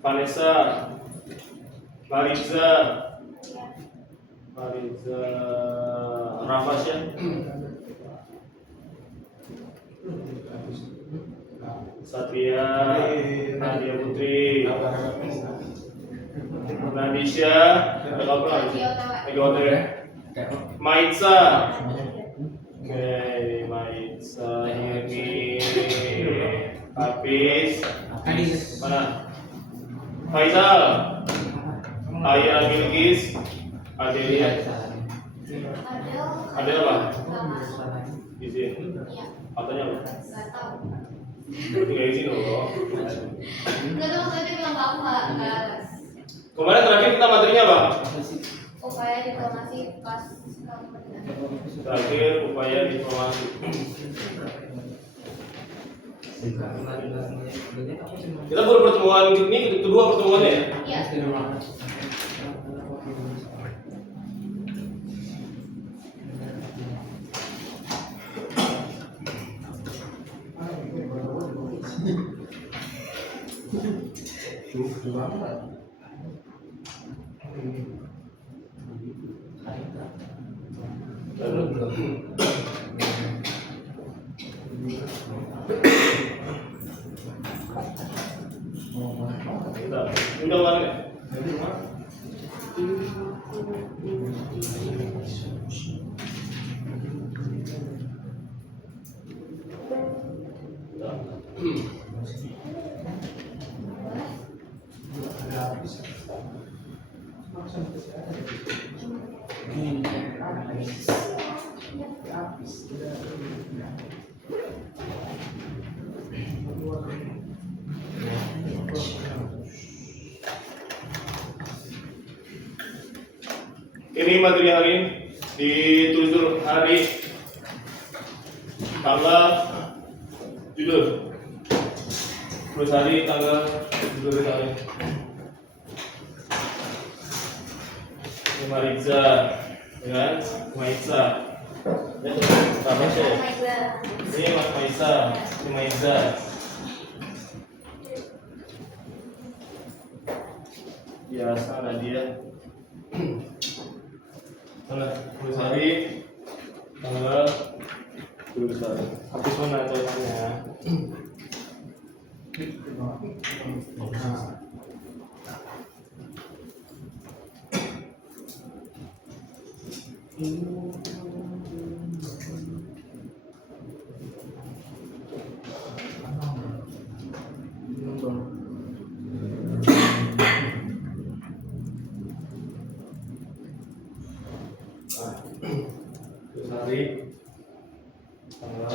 Vanessa, Mariza, Rafasya, Satria, Nadia Putri, Nadisha, ada apa? Ego ya. Maitza, oke, Maitza ini, Hafiz, mana? Faisal, Ayah Bilkis, Adelia, ada apa? Di sini. Katanya apa? Tinggal di sini loh. Enggak tahu maksudnya bilang ke aku nggak. Kemarin terakhir kita materinya apa? Upaya diplomasi pas kamu pergi. Terakhir upaya diplomasi. Kita baru pertemuan ini kedua pertemuannya ya? Iya. Udah mana ya? Ini materi hari ini ditulis dulu hari, tanggal, judul, terus hari, tanggal, judul hari. Ini Mariza, ya kan? Maisa, ya tuh, sama sih. Ini Mas Maisa, ini Maisa. Biasa Nadia. Mana? Tulis hari, tanggal, tulis hari. Habis mana tulisannya? Terus hari, tanggal,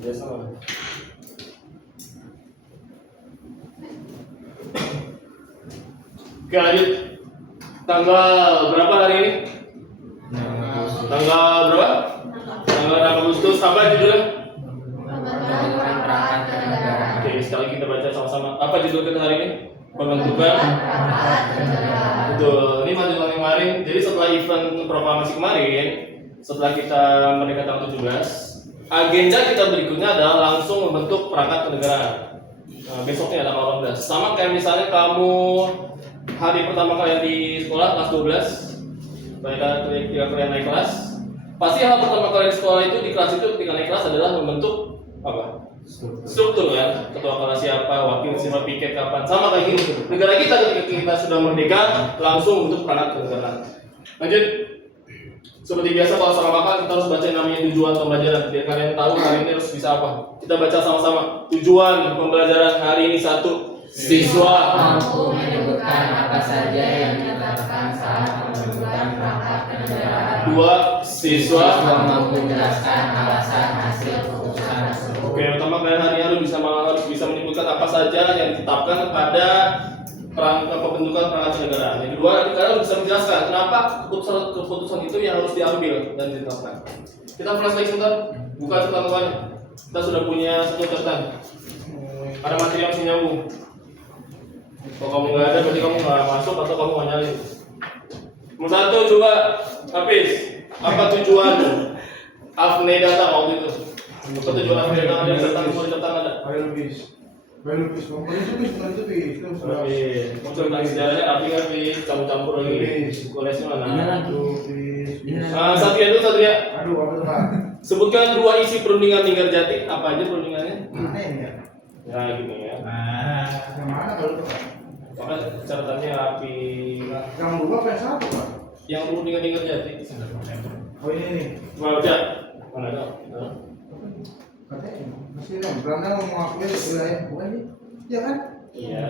biasa lah. Oke lanjut. Tanggal berapa hari ini? Tanggal berapa? Tanggal 6 Agustus. Apa judulnya? Oke, sekali kita baca sama-sama. Apa judul kita hari ini? Pembentukan. Betul. Ini materi yang kemarin. Jadi setelah event proklamasi kemarin, setelah kita merdeka tanggal 17, agenda kita berikutnya adalah langsung membentuk perangkat kenegaraan. Nah, besoknya tanggal 18. Sama kayak misalnya kamu hari pertama kalian di sekolah kelas 12, ketika kalian naik kelas, pasti hal pertama kalian di sekolah itu di kelas itu ketika naik kelas adalah membentuk apa? Struktur kan, ketua kelas siapa, wakil siapa, piket kapan, sama kayak gini. Negara kita ketika kita sudah merdeka langsung untuk perangkat kenegaraan. Lanjut, seperti biasa kalau sama makan kita harus baca yang namanya tujuan pembelajaran. Biar kalian tahu hari ini harus bisa apa. Kita baca sama-sama. Tujuan pembelajaran hari ini 1. Siswa mampu menyebutkan apa saja yang ditetapkan saat pembentukan perangkat kenegaraan. 2. Siswa Mampu menjelaskan alasan hasil keputusan tersebut. Oke, pertama kalian hari ini harus bisa menyebutkan apa saja yang ditetapkan pada pembentukan perangkat kenegaraan. Yang kedua, kalian harus bisa menjelaskan kenapa keputusan itu yang harus diambil dan ditetapkan. Kita flashback sebentar, buka catatan-catatannya. Kita sudah punya satu catatan. Ada materi yang masih nyambung. Kalau kamu nggak ada, berarti kamu nggak masuk atau kamu nggak nyalin. Nomor 1, coba Hafiz, apa tujuan Afne datang waktu itu? Apa tujuan Afne datang? Ada yang datang, mau datang ada? Baru bis, bukan itu bis, terus sudah. Untuk tentang sejarahnya tapi kan campur-campur lagi. Kolesnya Ini mana? lagi. Bis. Satria dulu Satria. Aduh, apa tuh Pak? Sebutkan dua isi perundingan Linggarjati. Apa aja perundingannya? Mana ini ya? Ya gini ya. Yang mana kalau itu Pak? Maka catatannya rapi. Yang dua apa yang satu Pak? Yang perundingan Linggarjati. Oh ini nih. Coba baca. Mana ada? Katanya ini. Masih nih, Belanda mau mengakui wilayah bukan ini? Iya kan? Iya.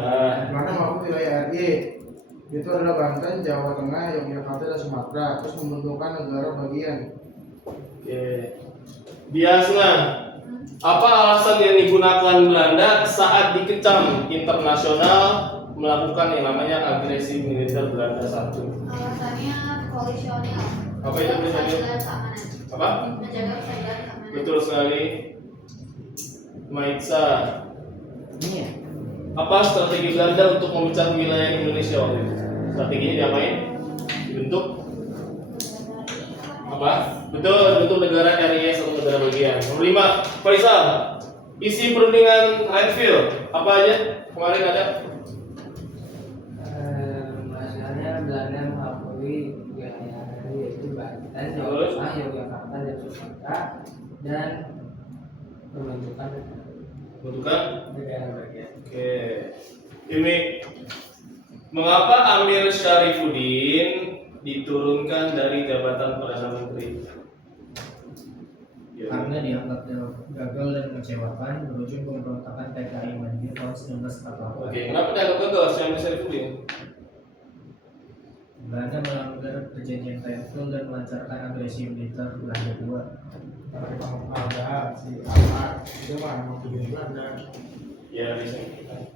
Belanda mengakui wilayah RY. Itu adalah Banten, Jawa Tengah, Yogyakarta, dan Sumatera. Terus membentukkan negara bagian. Oke. Biasanya apa alasan yang digunakan Belanda saat dikecam internasional melakukan yang namanya agresi militer Belanda satu? Alasannya koalisional. Apa itu misalnya? Keadilan keamanan. Apa? Menjaga keadilan keamanan. Betul sekali. Maitza, Ini ya. apa strategi Belanda untuk memecah wilayah Indonesia waktu itu? Strateginya diapain? Dibentuk apa? Betul, bentuk negara RIS atau negara bagian. Nomor 5, Faisal. Isi perundingan Redfield apa aja? Kemarin ada. Masalahnya Belanda mengakui wilayah yaitu Banten, Jawa Terus? Tengah, Yogyakarta, dan Sumatera, dan pembentukan Bentukan. negara bagian. Oke. Ini mengapa Amir Syarifuddin diturunkan dari jabatan Perdana Menteri? Ya. Karena dianggap gagal dan mengecewakan, berujung pemberontakan PKI Mandiri tahun 1948. Oke, kenapa dianggap gagal si Amir Syarifuddin? Belanda melanggar perjanjian Redfield dan melancarkan agresi militer Belanda II. Ada si Ahmad, itu mah nama tujuan Belanda. Ya, bisa.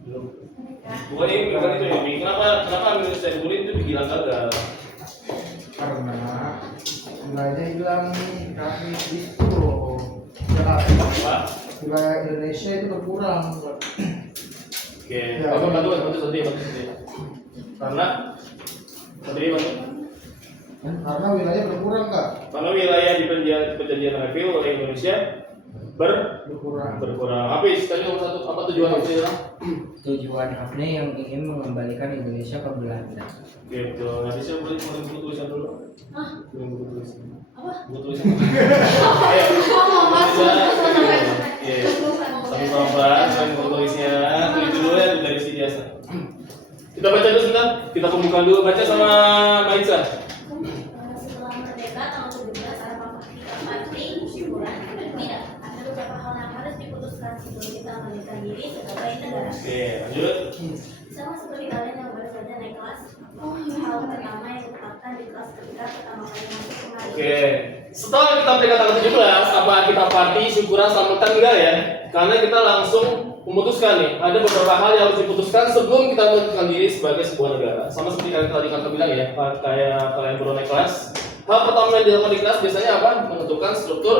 Belum. Bukan itu ini. Kenapa Amir Syarifuddin itu dibilang gagal? Karena wilayahnya hilang nih, kami itu loh. Jakarta, Apa? wilayah Indonesia itu berkurang. Oke. Ya. Bantu Satria. Karena Satria bantu. Karena wilayah berkurang Kak. Karena wilayah di perjanjian Redfield oleh Indonesia Berkurang. berkurang. Apa tadi nomor satu? Apa tujuan apa ya? Tujuan AFNE yang ingin mengembalikan Indonesia ke Belanda. Gitu. Nanti saya boleh buku tulisan dulu. Hah? Boleh buku tulisan. Apa? Buku tulisan. Ayo. Oh, masuk sampai Iya. Sama-sama bahas buku tulisnya. Tulis dulu ya dari si biasa. Kita baca dulu sebentar. Kita kumpulkan dulu. Baca sama Maitza. Setelah merdeka tahun 17 Arafah pasti syukuran tidak ada beberapa hal yang harus diputuskan sebelum kita mendirikan diri sebagai negara. Oke, lanjut. Sama seperti kalian yang baru saja naik kelas. Hal pertama yang ditetapkan di kelas ketika pertama kali masuk kemari. Oke. Setelah kita merdeka tanggal 17, apa kita party syukuran selamatkan enggak ya? Karena kita langsung memutuskan nih, ada beberapa hal yang harus diputuskan sebelum kita menentukan diri sebagai sebuah negara. Sama seperti kalian tadi kakak bilang ya, kayak kalian baru naik kelas. Hal pertama yang dilakukan di kelas biasanya apa? Menentukan struktur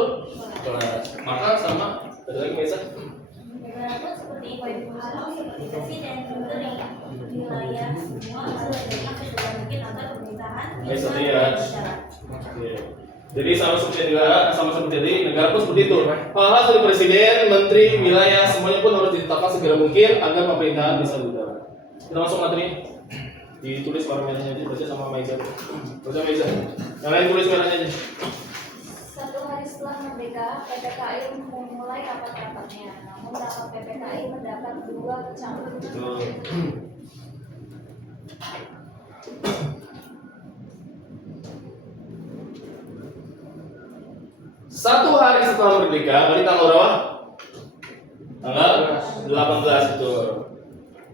kelas. Maka sama, ada lagi Maisa? Negara pun seperti hal seperti presiden, menteri, wilayah semua harus dilakukan sesegera mungkin agar pemerintahan Baik, bisa Satria. berbicara. Oke. Jadi sama seperti negara pun seperti itu. Hal-hal seperti presiden, menteri, wilayah semuanya pun harus ditetapkan segera mungkin agar pemerintahan bisa berjalan. Kita masuk materi. Ditulis warna merahnya aja, baca sama Maisa. Baca Maisa. Yang lain tulis merahnya aja. Satu hari setelah merdeka, PPKI memulai rapat-rapatnya. Namun rapat PPKI mendapat dua kecampur. Betul. Satu hari setelah merdeka, berarti tanggal berapa? Tanggal 18 itu.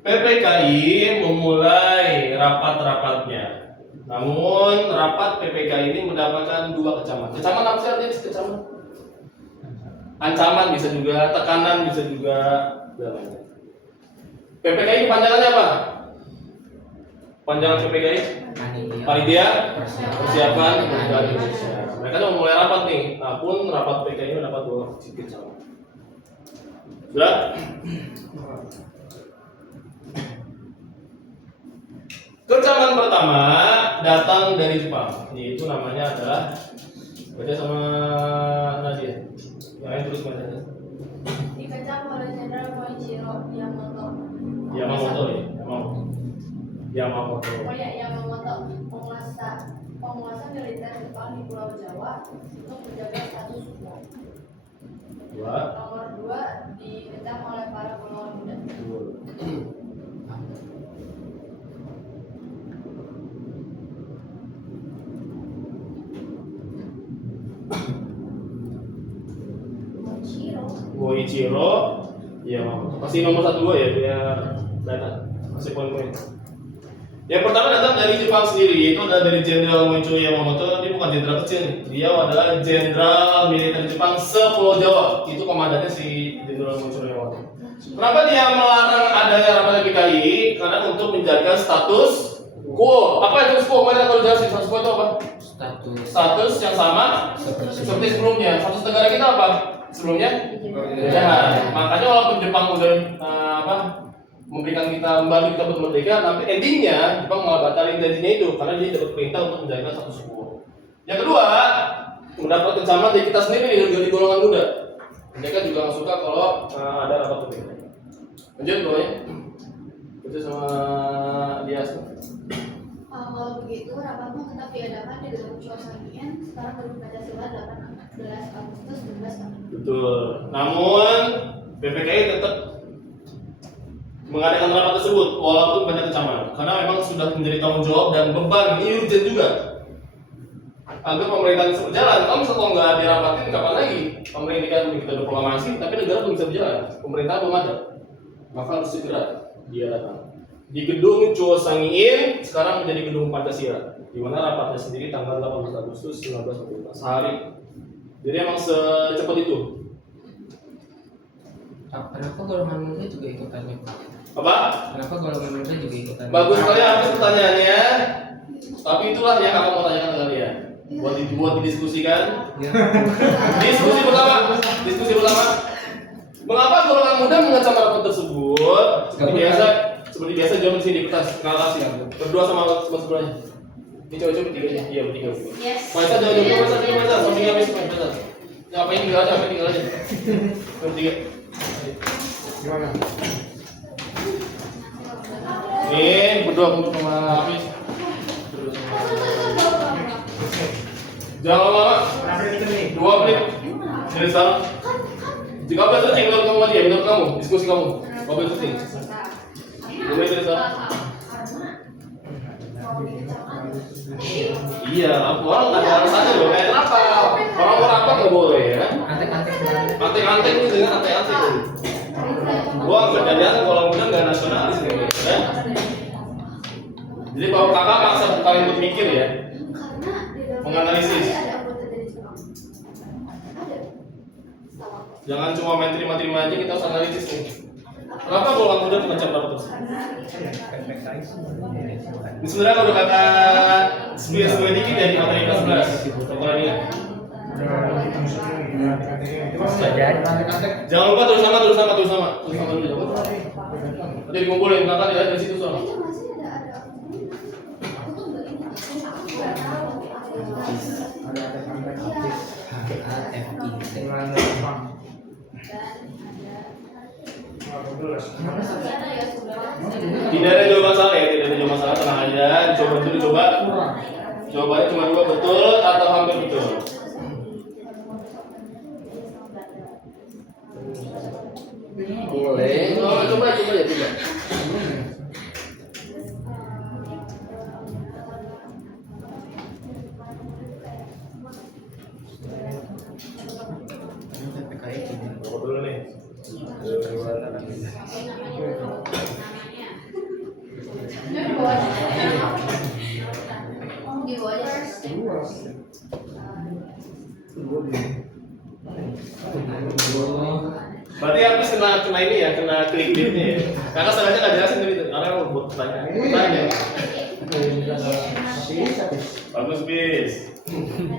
PPKI memulai rapat-rapatnya. Namun rapat PPKI ini mendapatkan dua kecaman. Kecaman apa sih artinya kecaman? Ancaman bisa juga, tekanan bisa juga. PPKI kepanjangannya apa? Panjangan PPKI? Panitia Persiapan Kemerdekaan Indonesia. Mereka udah mulai rapat nih. Namun rapat PKI mendapat dua kecaman. Sudah? Kecaman pertama datang dari Jepang, yaitu namanya adalah baca sama Nadia. Yang lain terus baca. Dikecam oleh Jenderal Koichiro yang Yamamoto. Yamamoto. Oh ya, Yamamoto, penguasa militer Jepang di Pulau Jawa untuk menjaga status quo. Nomor 2 diminta oleh para pahlawan muda. Goichiro, Yamamoto. Pasti nomor 1 gua ya, biar data. Masih poin-poin. Yang pertama datang dari Jepang sendiri, itu adalah dari Jenderal Moichiro Yamamoto. Dia bukan jenderal kecil nih, dia adalah jenderal militer Jepang se-Pulau Jawa. Itu komandannya si Jenderal Moichiro Yamamoto. Kenapa dia melarang adanya rapat PKI? Karena untuk menjaga status quo. Apa itu quo? Mana kalau jelasin status quo itu apa? Status yang sama seperti sebelumnya. Status negara kita apa? Sebelumnya penjajahan. Makanya walaupun Jepang udah memberikan kita kembali kita merdeka, tapi endingnya Jepang malah batalin janjinya itu karena dia dapat perintah untuk menjaga status quo. Yang kedua, mendapat kecaman dari kita sendiri dari golongan muda. Mereka juga nggak suka kalau ada rapat PKI. Lanjut bro ya. Itu sama dia. Kalau begitu, rapatnya tetap diadakan di gedung Chosangian sekarang gedung Pancasila 18 Agustus 1945. Betul. Namun PPKI tetap mengadakan rapat tersebut walaupun banyak kecaman karena memang sudah menjadi tanggung jawab dan beban ini urgent juga agar pemerintahan bisa berjalan. Kalau nggak dirapatin kapan lagi pemerintahan kita udah proklamasi tapi negara belum bisa berjalan, pemerintahan belum ada, maka harus segera dia datang di gedung Chosangiin, sekarang menjadi gedung Pancasila, di mana rapatnya sendiri tanggal 18 Agustus 1945 sehari. Jadi emang secepat itu. Kenapa golongan muda juga ikutan nih? Apa? Kenapa golongan muda juga ikutan? Bagus sekali habis pertanyaannya. Tapi itulah yang aku mau tanyakan ke kalian. Buat didiskusikan. Diskusi pertama. Mengapa golongan muda mengecam rapat tersebut? Seperti biasa jawab di sini di kertas. Kasih. Berdua sama sebelahnya. Ini cowok-cowok bertiga. Iya bertiga. Yes. Faisal jawab Faisal. Sampai habis Faisal. Ngapain tinggal aja? Bertiga. Gimana? Ini berdua untuk sama Hafiz. Jangan lama-lama. 2 menit. Dari sekarang. Jika apa searching menurut kamu tadi ya, menurut kamu, diskusi kamu. Apa searching? 2 menit dari sekarang. Iya, orang nggak ada alasannya loh. Kayak kenapa? Orang apa nggak boleh ya? Antek-antek ini dengan antek-antek. Gua berjadian kalau muda nggak nasionalis nih, ya. Jadi kalau kakak maksa kalian untuk mikir ya, menganalisis. Jangan cuma main terima-terima aja, kita harus analisis nih. Kenapa golongan muda mengecam rapat tersebut? Ini sebenarnya kalau kata spill dikit dari materi kelas 11 Pokoknya jangan lupa terus sama dulu. Nanti dikumpulin kakak lihat dari situ soalnya. Tidak ada jawaban salah ya, tenang aja. Dicoba. Jawabannya cuma 2 betul atau hampir betul. Boleh. Coba ya 3. Dulu nih. Berarti habis kena ini ya, kena clickbaitnya ya. Karena sengaja nggak jelasin gitu, karena buat pertanyaan. Bagus bis.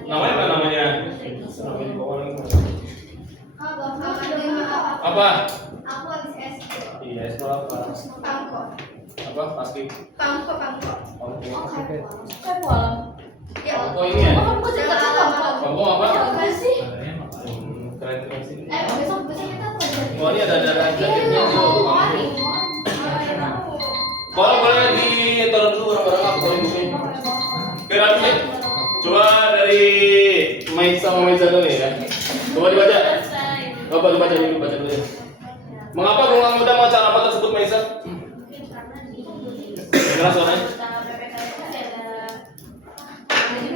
Namanya apa namanya? Namanya di bawah lagi. Apa? Aku habis SD. Iya, es apa? Pangko. Apa? Pasti. Pangko. Pangko ini ya? Pangko apa? Keren sih. Besok kita Oh ini ada jaketnya tuh. Jelas soalnya. Anggota PPK itu masih ada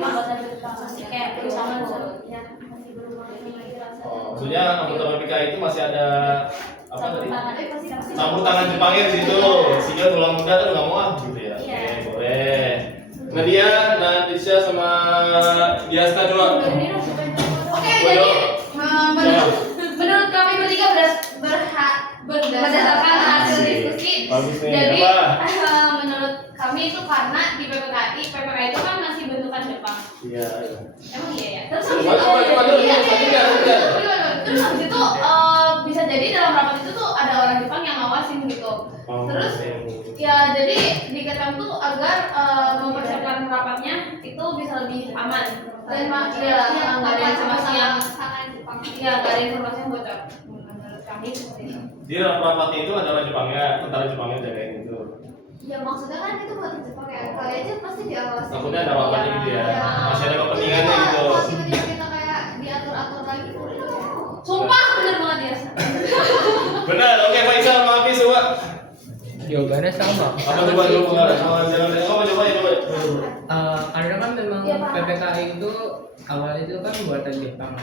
anggota Jepang masih kayak perusahaan ya masih berumur ini lagi rasa. Maksudnya anggota PPK itu masih ada apa tadi? Pasti Campur tangan Jepangnya di situ. Sehingga tulang muda kan nggak mau gitu ya. Iya. Oke, boleh. Nadia sama Diaska coba. Oke, jadi menurut kami bertiga berdasarkan hasil diskusi, Bagus nih. jadi Apa? menurut kami itu karena di PPKI itu kan masih bentukan Jepang. Iya. Emang iya ya. Terus Coba, habis itu, coba dulu, iya, lanjutkan. terus habis itu bisa jadi dalam rapat itu tuh ada orang Jepang yang ngawasin gitu. Terus ya jadi dikatakan tuh agar mempersiapkan rapatnya itu bisa lebih aman dan nggak ada informasi yang nggak ada informasi yang bocor. Menurut kami seperti itu. Di dalam rapatnya itu ada orang Jepangnya, tentara Jepangnya jagain gitu. Ya maksudnya kan itu buat Jepang ya, kali aja pasti diawasi. Takutnya ada rapatnya gitu ya. Iya. Masih ada kepentingannya gitu. Kalau tiba-tiba kita kayak diatur-atur lagi, sumpah bener banget ya. Benar, oke Faisal, maafin coba. Jawabannya sama. Apa coba dulu? Jangan coba ya. Karena kan memang Iya, Pak. PPKI itu awalnya itu kan buatan Jepang.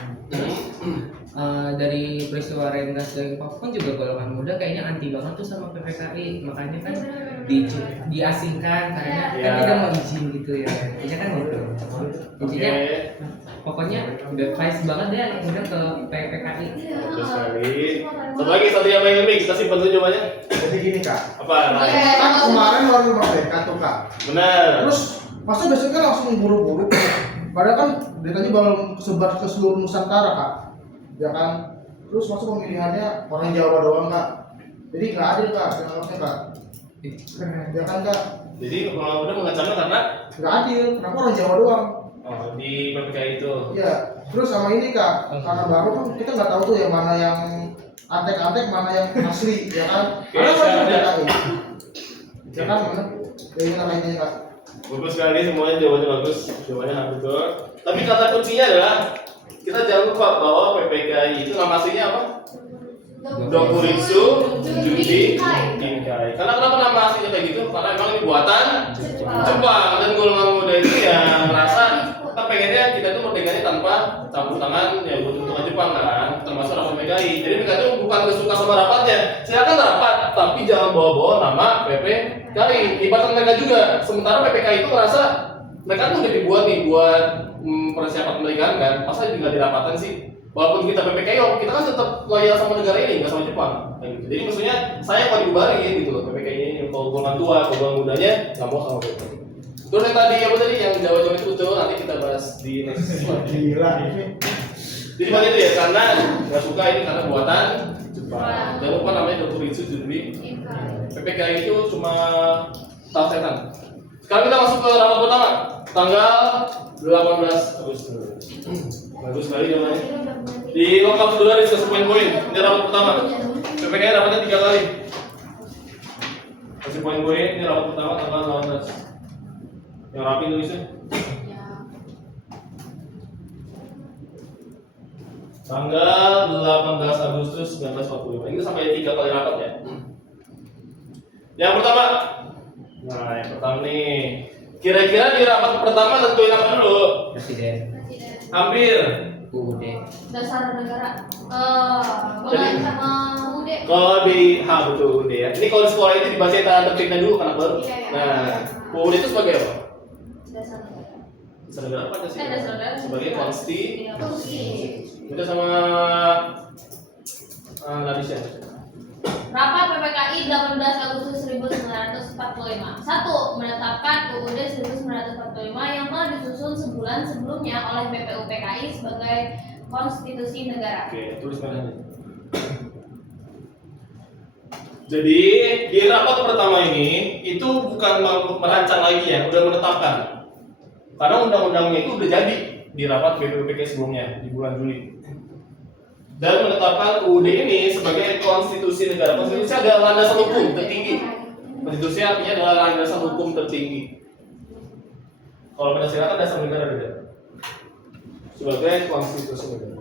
Dari peristiwa Rengas dan Papua juga golongan muda kayaknya anti banget tuh sama PPKI, makanya kan diasingkan karena Iya. kan tidak mau izin gitu ya. Intinya kan gitu. Intinya Oke. pokoknya advice banget deh anak muda ke PPKI. Bagus sekali. Satu lagi satu yang lain nih, kita simpan dulu jawabannya. Jadi gini kak, Apa? kan kemarin baru merdeka tuh kak. Benar. Terus masa besoknya langsung buru-buru? Padahal kan beritanya belum sebar ke seluruh Nusantara kak, ya kan? Terus masa pemilihannya orang Jawa doang kak? Jadi nggak adil kak, maksudnya kak? Ya kan kak? Jadi kalau udah mengecamnya karena Nggak adil, kenapa orang Jawa doang? di PPKI itu. Iya. Terus sama ini kak, karena baru kan kita nggak tahu tuh yang mana yang antek-antek, mana yang asli, ya kan? Karena kan siap, PPKI, ya kan? Mana? Ya ini namanya kak. Bagus sekali semuanya, jawabannya bagus, jawabannya hampir betul. Tapi kata kuncinya adalah kita jangan lupa bahwa PPKI itu nama aslinya apa? Dokuritsu Junbi Kinkai. Karena kenapa nama aslinya kayak gitu? Karena emang ini buatan Jepang dan golongan muda itu ya merasa kita pengennya kita tuh merdekanya tanpa campur tangan ya bentukan Jepang kan, termasuk nama PPKI. Jadi mereka tuh bukan suka sama rapatnya, silakan rapat, tapi jangan bawa-bawa nama PPKI. Ibarat mereka juga, sementara PPKI itu merasa mereka tuh udah dibuat nih buat persiapan pernikahan kan, masa juga dirapatan sih? Walaupun kita PPKI, kita kan tetap loyal sama negara ini, nggak sama Jepang. Kayak gitu. Jadi maksudnya saya mau dibubarin gitu loh PPKI ini, kalau golongan tua, kalau golongan mudanya nggak mau sama PPKI. Terus yang tadi apa tadi yang Jawa-Jawa itu betul, nanti kita bahas di next slide. Gila ini. Jadi mana itu ya, karena nggak suka ini karena buatan Jepang. Jangan lupa namanya Dokuritsu Junbi. PPKI itu cuma tahap setan. Sekarang kita masuk ke rapat pertama, tanggal 18 Agustus. Bagus sekali namanya. Di lengkap dulu dari poin-poin. Ini rapat pertama. PPKI rapatnya 3 kali. Kasih poin-poin. Ini rapat pertama tanggal 18. Yang rapi tulisnya. Tanggal 18 Agustus 1945. Ini sampai 3 kali rapat ya. Yang pertama. Nah, yang pertama nih. Kira-kira di rapat pertama tentuin apa dulu? Presiden. Hampir. UUD. Dasar negara. Jadi- Sama UUD. Kalau di betul deh ya. Ini kalau di sekolah itu dibaca tanda tertibnya dulu karena baru. Iya, iya. Nah, UUD itu sebagai apa? Dasar negara. Dasar negara apa sih? Dasar negara. Sebagai konsti. Iya, Itu sama Ladisha. Rapat PPKI 18 Agustus 1945. 1. Menetapkan UUD 1945 yang telah disusun sebulan sebelumnya oleh BPUPKI sebagai konstitusi negara. Oke, tulis mana aja. Jadi di rapat pertama ini itu bukan merancang lagi ya, udah menetapkan. Karena undang-undangnya itu udah jadi di rapat BPUPKI sebelumnya di bulan Juli. Dan menetapkan UUD ini sebagai konstitusi negara. Konstitusi adalah landasan hukum tertinggi. Konstitusi artinya adalah landasan hukum tertinggi. Kalau Pancasila kan dasar negara beda. Sebagai konstitusi negara.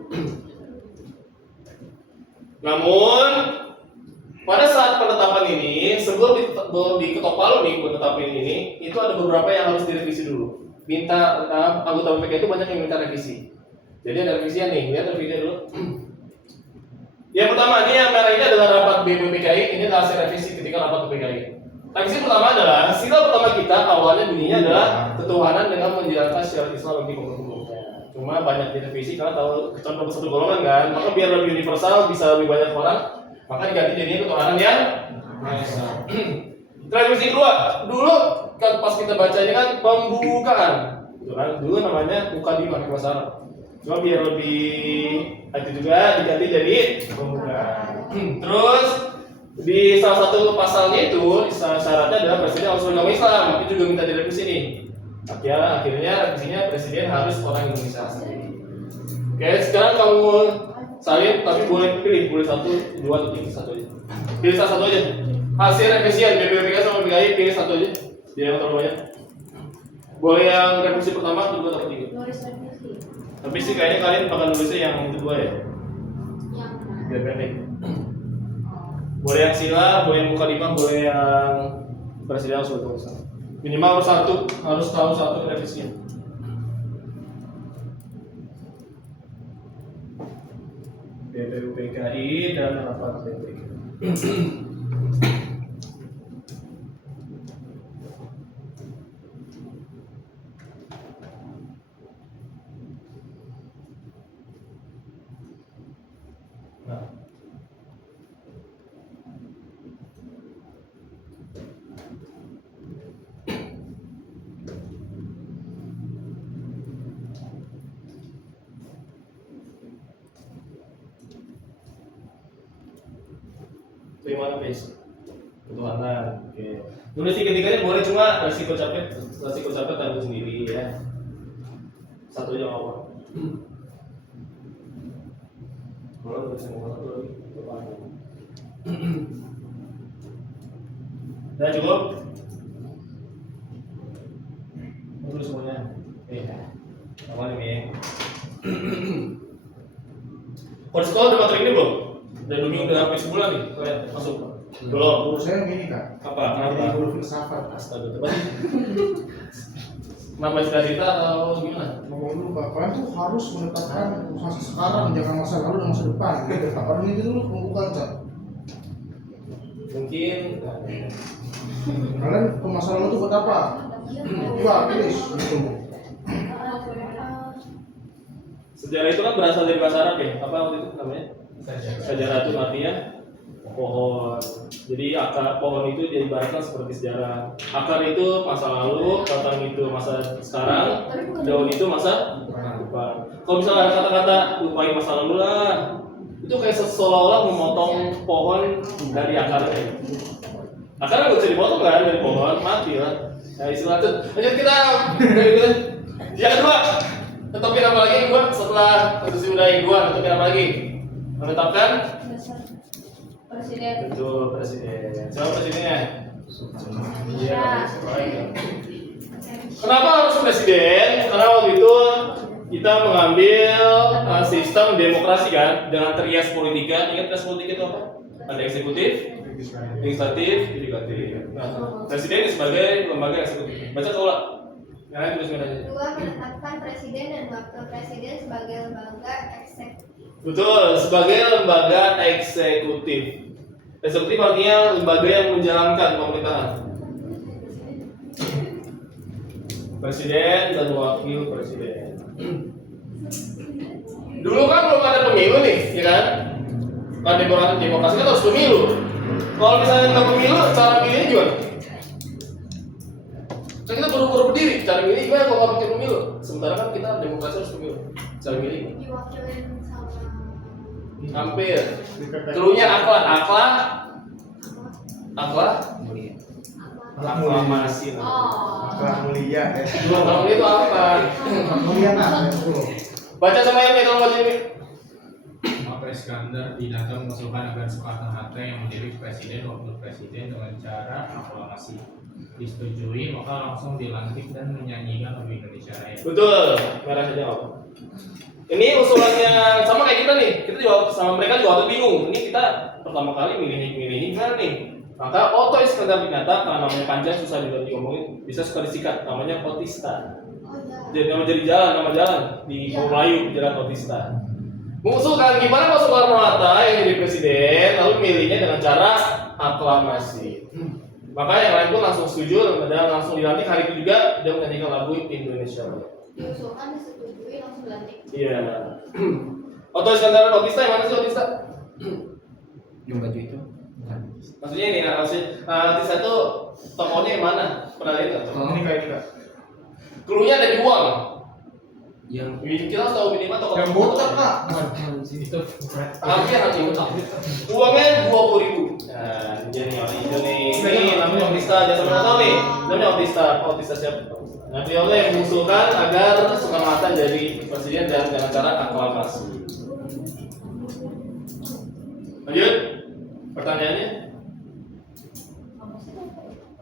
Namun pada saat penetapan ini, sebelum diketok palu nih penetapan ini, itu ada beberapa yang harus direvisi dulu. Minta anggota BPK itu banyak yang minta revisi. Jadi ada revisian nih, lihat revisinya dulu. Yang pertama, ini yang merah ini adalah rapat BPPKI, ini adalah hasil revisi ketika rapat BPPKI. Revisi pertama adalah, sila pertama kita awalnya bunyinya adalah ketuhanan dengan menjalankan syariat Islam bagi pemeluk umumnya. Cuma banyak direvisi karena tahu contoh satu golongan kan, maka biar lebih universal, bisa lebih banyak orang, maka diganti jadinya ketuhanan yang Maha Esa. Revisi kedua, dulu kan pas kita baca ini kan pembukaan, gitu kan? Dulu namanya mukadimah pakai bahasa Arab. Cuma biar lebih itu juga diganti jadi pembukaan. Terus di salah satu pasalnya itu syaratnya adalah presiden harus beragama Islam, itu juga minta direvisi nih. Akhirnya revisinya presiden harus orang Indonesia sendiri. Oke, sekarang kamu salin tapi boleh pilih, boleh 1, 2 atau 3, satu aja. Pilih salah satu aja. Hasil revisian BPPK sama BPKI pilih satu aja. Dia yang terlalu banyak. Boleh yang revisi pertama, kedua atau ketiga. Nulis revisi. Tapi sih kayaknya kalian bakal nulisnya yang kedua ya. Yang mana? Biar pendek. Boleh yang sila, boleh yang mukadimah, boleh yang presiden harus bertulisan. Minimal harus tahu satu revisinya. BPUPKI dan rapat BPK. Nah. Terima kasih. Ketuhanan. Oke. Nulis tiga-tiganya boleh, cuma resiko capek tanggung sendiri ya. Satu aja nggak apa. Kalau nulis yang satu lagi, udah cukup. Tulis semuanya. Sama ini. Kalau sekolah udah materi ini belum? Udah 2 minggu, udah hampir sebulan nih, kalian masuk? Belum. Guru saya gini kan. Apa? Jadi Kenapa? guru filsafat. Astaga, coba sih. Kenapa cita-cita atau gimana? Ngomong dulu Pak, kalian tuh harus menetapkan masa sekarang, jangan masa lalu dan masa depan. Gitu Pak. Orang itu dulu pembukaan Pak. Mungkin Kalian ke masa lalu tuh buat apa? Coba tulis gitu. sejarah itu kan berasal dari bahasa Arab ya. Apa waktu itu namanya? Sejarah itu artinya pohon. Jadi akar pohon itu diibaratkan seperti sejarah. Akar itu masa lalu, batang itu masa sekarang, daun itu masa depan. Kalau misalnya ada kata-kata lupain masa lalu lah, itu kayak seolah-olah memotong pohon dari akarnya. Akarnya nggak bisa dipotong kan dari pohon, mati lah. Nah istilah itu. Lanjut kita. Yang kedua, tetapin apa lagi buat setelah konstitusi udah yang kedua, tetapin apa lagi? Menetapkan Presiden. betul presiden. Siapa presidennya? Iya. Kenapa harus presiden? Karena waktu itu kita mengambil sistem demokrasi kan dengan trias politika. Ingat trias politika itu apa? Ada eksekutif, legislatif, yudikatif. Nah, presiden sebagai lembaga eksekutif. Baca tolak. Kalian tulis aja. 2. Menetapkan presiden dan wakil presiden sebagai lembaga eksekutif. Betul, sebagai lembaga eksekutif. Eksekutif artinya lembaga yang menjalankan pemerintahan. Presiden dan wakil presiden. Dulu kan belum ada pemilu nih, ya kan? Kan demokrasi kan harus pemilu. Kalau misalnya nggak pemilu, cara pilihnya gimana? Kan kita buru-buru berdiri, cara milih gimana kalau nggak pakai pemilu? Sementara kan kita demokrasi harus pemilu. Cara milih Diwakilin sama hampir. Dulunya akla aklamasi. Oh. Akhlak mulia ya. 2 tahun itu apa? Akhlak mulia nah itu. Baca sama yang kalau baca ini. Maka Iskandar dinyatakan mengusulkan agar Soekarno-Hatta yang menjadi presiden wakil presiden dengan cara aklamasi disetujui, maka langsung dilantik dan menyanyikan lagu Indonesia Raya. Betul, merah saja apa? Ini usulannya sama kayak kita nih. Kita juga sama mereka juga waktu bingung. Ini kita pertama kali milih gimana nih? Maka Oto Iskandar Dinata, karena namanya panjang susah juga diomongin, bisa suka disikat, namanya Otista. Oh iya. Jadi nama jalan di Melayu, Jalan Otista. Mengusulkan gimana Pak Soekarno-Hatta yang jadi presiden, lalu milihnya dengan cara aklamasi. Maka yang lain pun langsung setuju dan langsung dilantik hari itu juga dia menyanyikan lagu Indonesia Raya. Diusulkan, disetujui, langsung dilantik. Iya. Oto Iskandar Otista yang mana sih Otista? Yang baju itu bukan. Maksudnya ini Otista itu tokohnya yang mana? Pernah lihat nggak? Oh. Ini kayak ini kak. Krunya ada 2 Bang. Yang Kita harus tahu minimal tokoh. Yang botak kak. Itu Hampir uangnya 20.000. Nah, jadi orang hijau nih. Ini namanya Otista, jangan sampai tahu nih. Namanya Otista. Otista siapa? Nah, beliau yang mengusulkan agar Soekarno-Hatta jadi presiden dengan cara aklamasi. Lanjut. Pertanyaannya? Aklamasi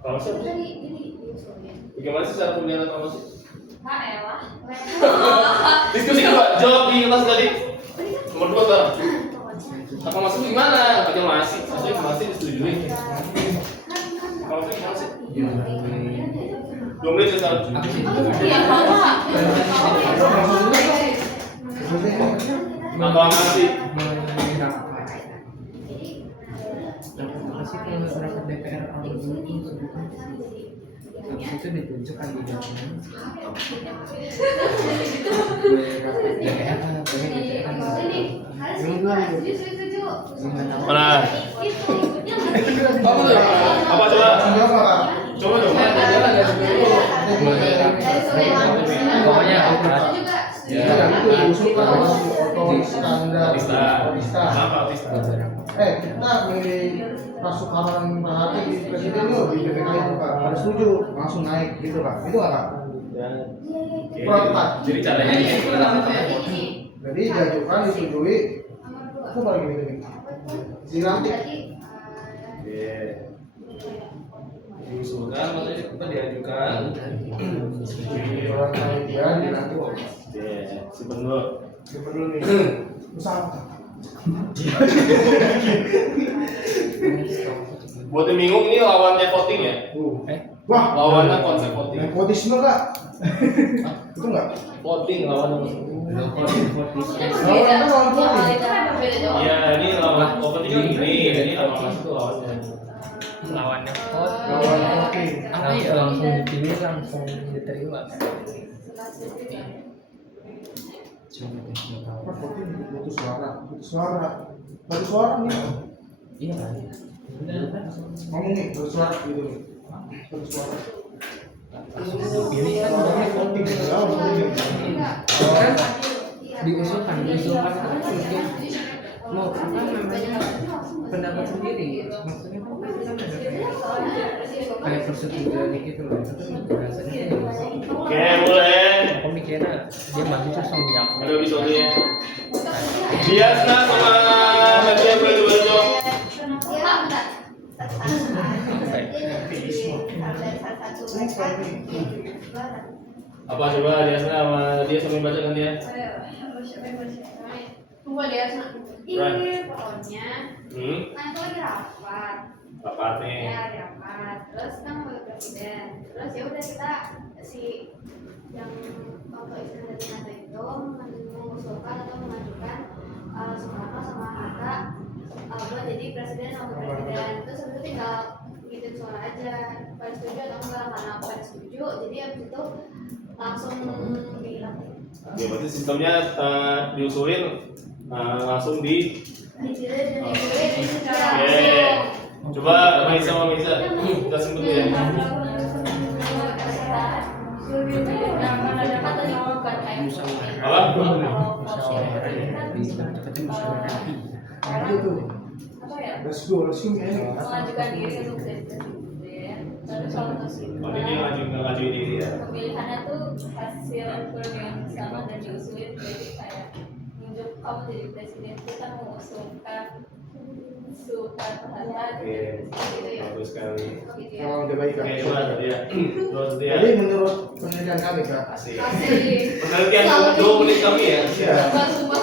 apa sih? Tadi ini diusulnya. Bagaimana sih cara pemilihan aklamasi? Nah, elah. Diskusi kedua, jawab di kelas tadi. Nomor 2 sekarang. Aklamasi itu gimana? Aklamasi, maksudnya aklamasi disetujui. Aklamasi gimana sih? 2 menit sekarang. apa sih? Iya, Bapak. Aklamasi. Apa sih kalau rapat DPR awal dulu itu habis itu ditunjuk kandidatnya. DPR apa? Ini harus kita setuju. Mana? Itu ikutnya Apa tuh? Apa coba? Enggak kak. Coba dong. Pokoknya juga. Ya. Itu diusulkan oleh Oto Iskandar Otista. Apa Otista? Kita milih Pak Soekarno dan Pak Hatta di presiden yuk di PPK itu kak. Pada setuju langsung naik gitu kak. Itu nggak kak? Ya. Jadi caranya ini. Jadi diajukan disetujui. Itu baru gini. Dilantik. Oke. Diusulkan, maksudnya kita diajukan. Orang panitia dilantik. Oke, simpen dulu. Simpen dulu nih. Usaha. Buat yang bingung ini lawannya voting ya? Wah, Lawannya konsep voting. nepotisme kak. Itu nggak? Voting lawannya. Lawan kan lawan voting. Iya, ini lawan voting kan gini, ini aklamasi itu lawannya. lawannya Lawan voting. apa ya langsung dipilih langsung diterima. Apa voting butuh suara, butuh suara nih. Iya kan? Ngomong nih, bersuara gitu nih. Bersuara. Pilih kan Suaranya voting, ya voting. kan diusulkan untuk mau apa namanya pendapat sendiri maksudnya kan kita ada kayak persetujuan gitu loh itu kan rasanya Oke, boleh. aku mikirnya dia maju terus langsung diakui. Ada bisa dia. Biasa sama Nadia boleh dong. Apa coba dia sama dia sambil baca kan dia? Tunggu dia ini pokoknya kan itu lagi rapat. Rapat nih. Ya, lagi rapat. Terus kan mau presiden. Terus ya udah kita si yang Oto Iskandar Dinata itu mengusulkan atau mengajukan Soekarno sama Hatta buat jadi presiden atau presiden. Terus itu tinggal ngitung suara aja pada setuju atau enggak, karena pada setuju jadi habis itu langsung dilantik. Oke, berarti sistemnya diusulin langsung di. Coba main sama Misa. Kita sebut ya. Apa? Ayo tuh. Let's go kayaknya. Mengajukan diri untuk jadi presiden. Terus kalau Oh, ini ngajuin diri ya. pemilihannya tuh hasil pemilihan bersama dan diusulin, jadi kayak nunjuk kamu jadi presiden, kita mengusulkan Soekarno-Hatta Oke, bagus sekali. gitu ya. Kalau udah baik Oke, kan. coba tadi ya. Terus dia. Jadi menurut penelitian kami kak, Asik. Asik. Penelitian 2 menit kami ya. Iya. Sumpah.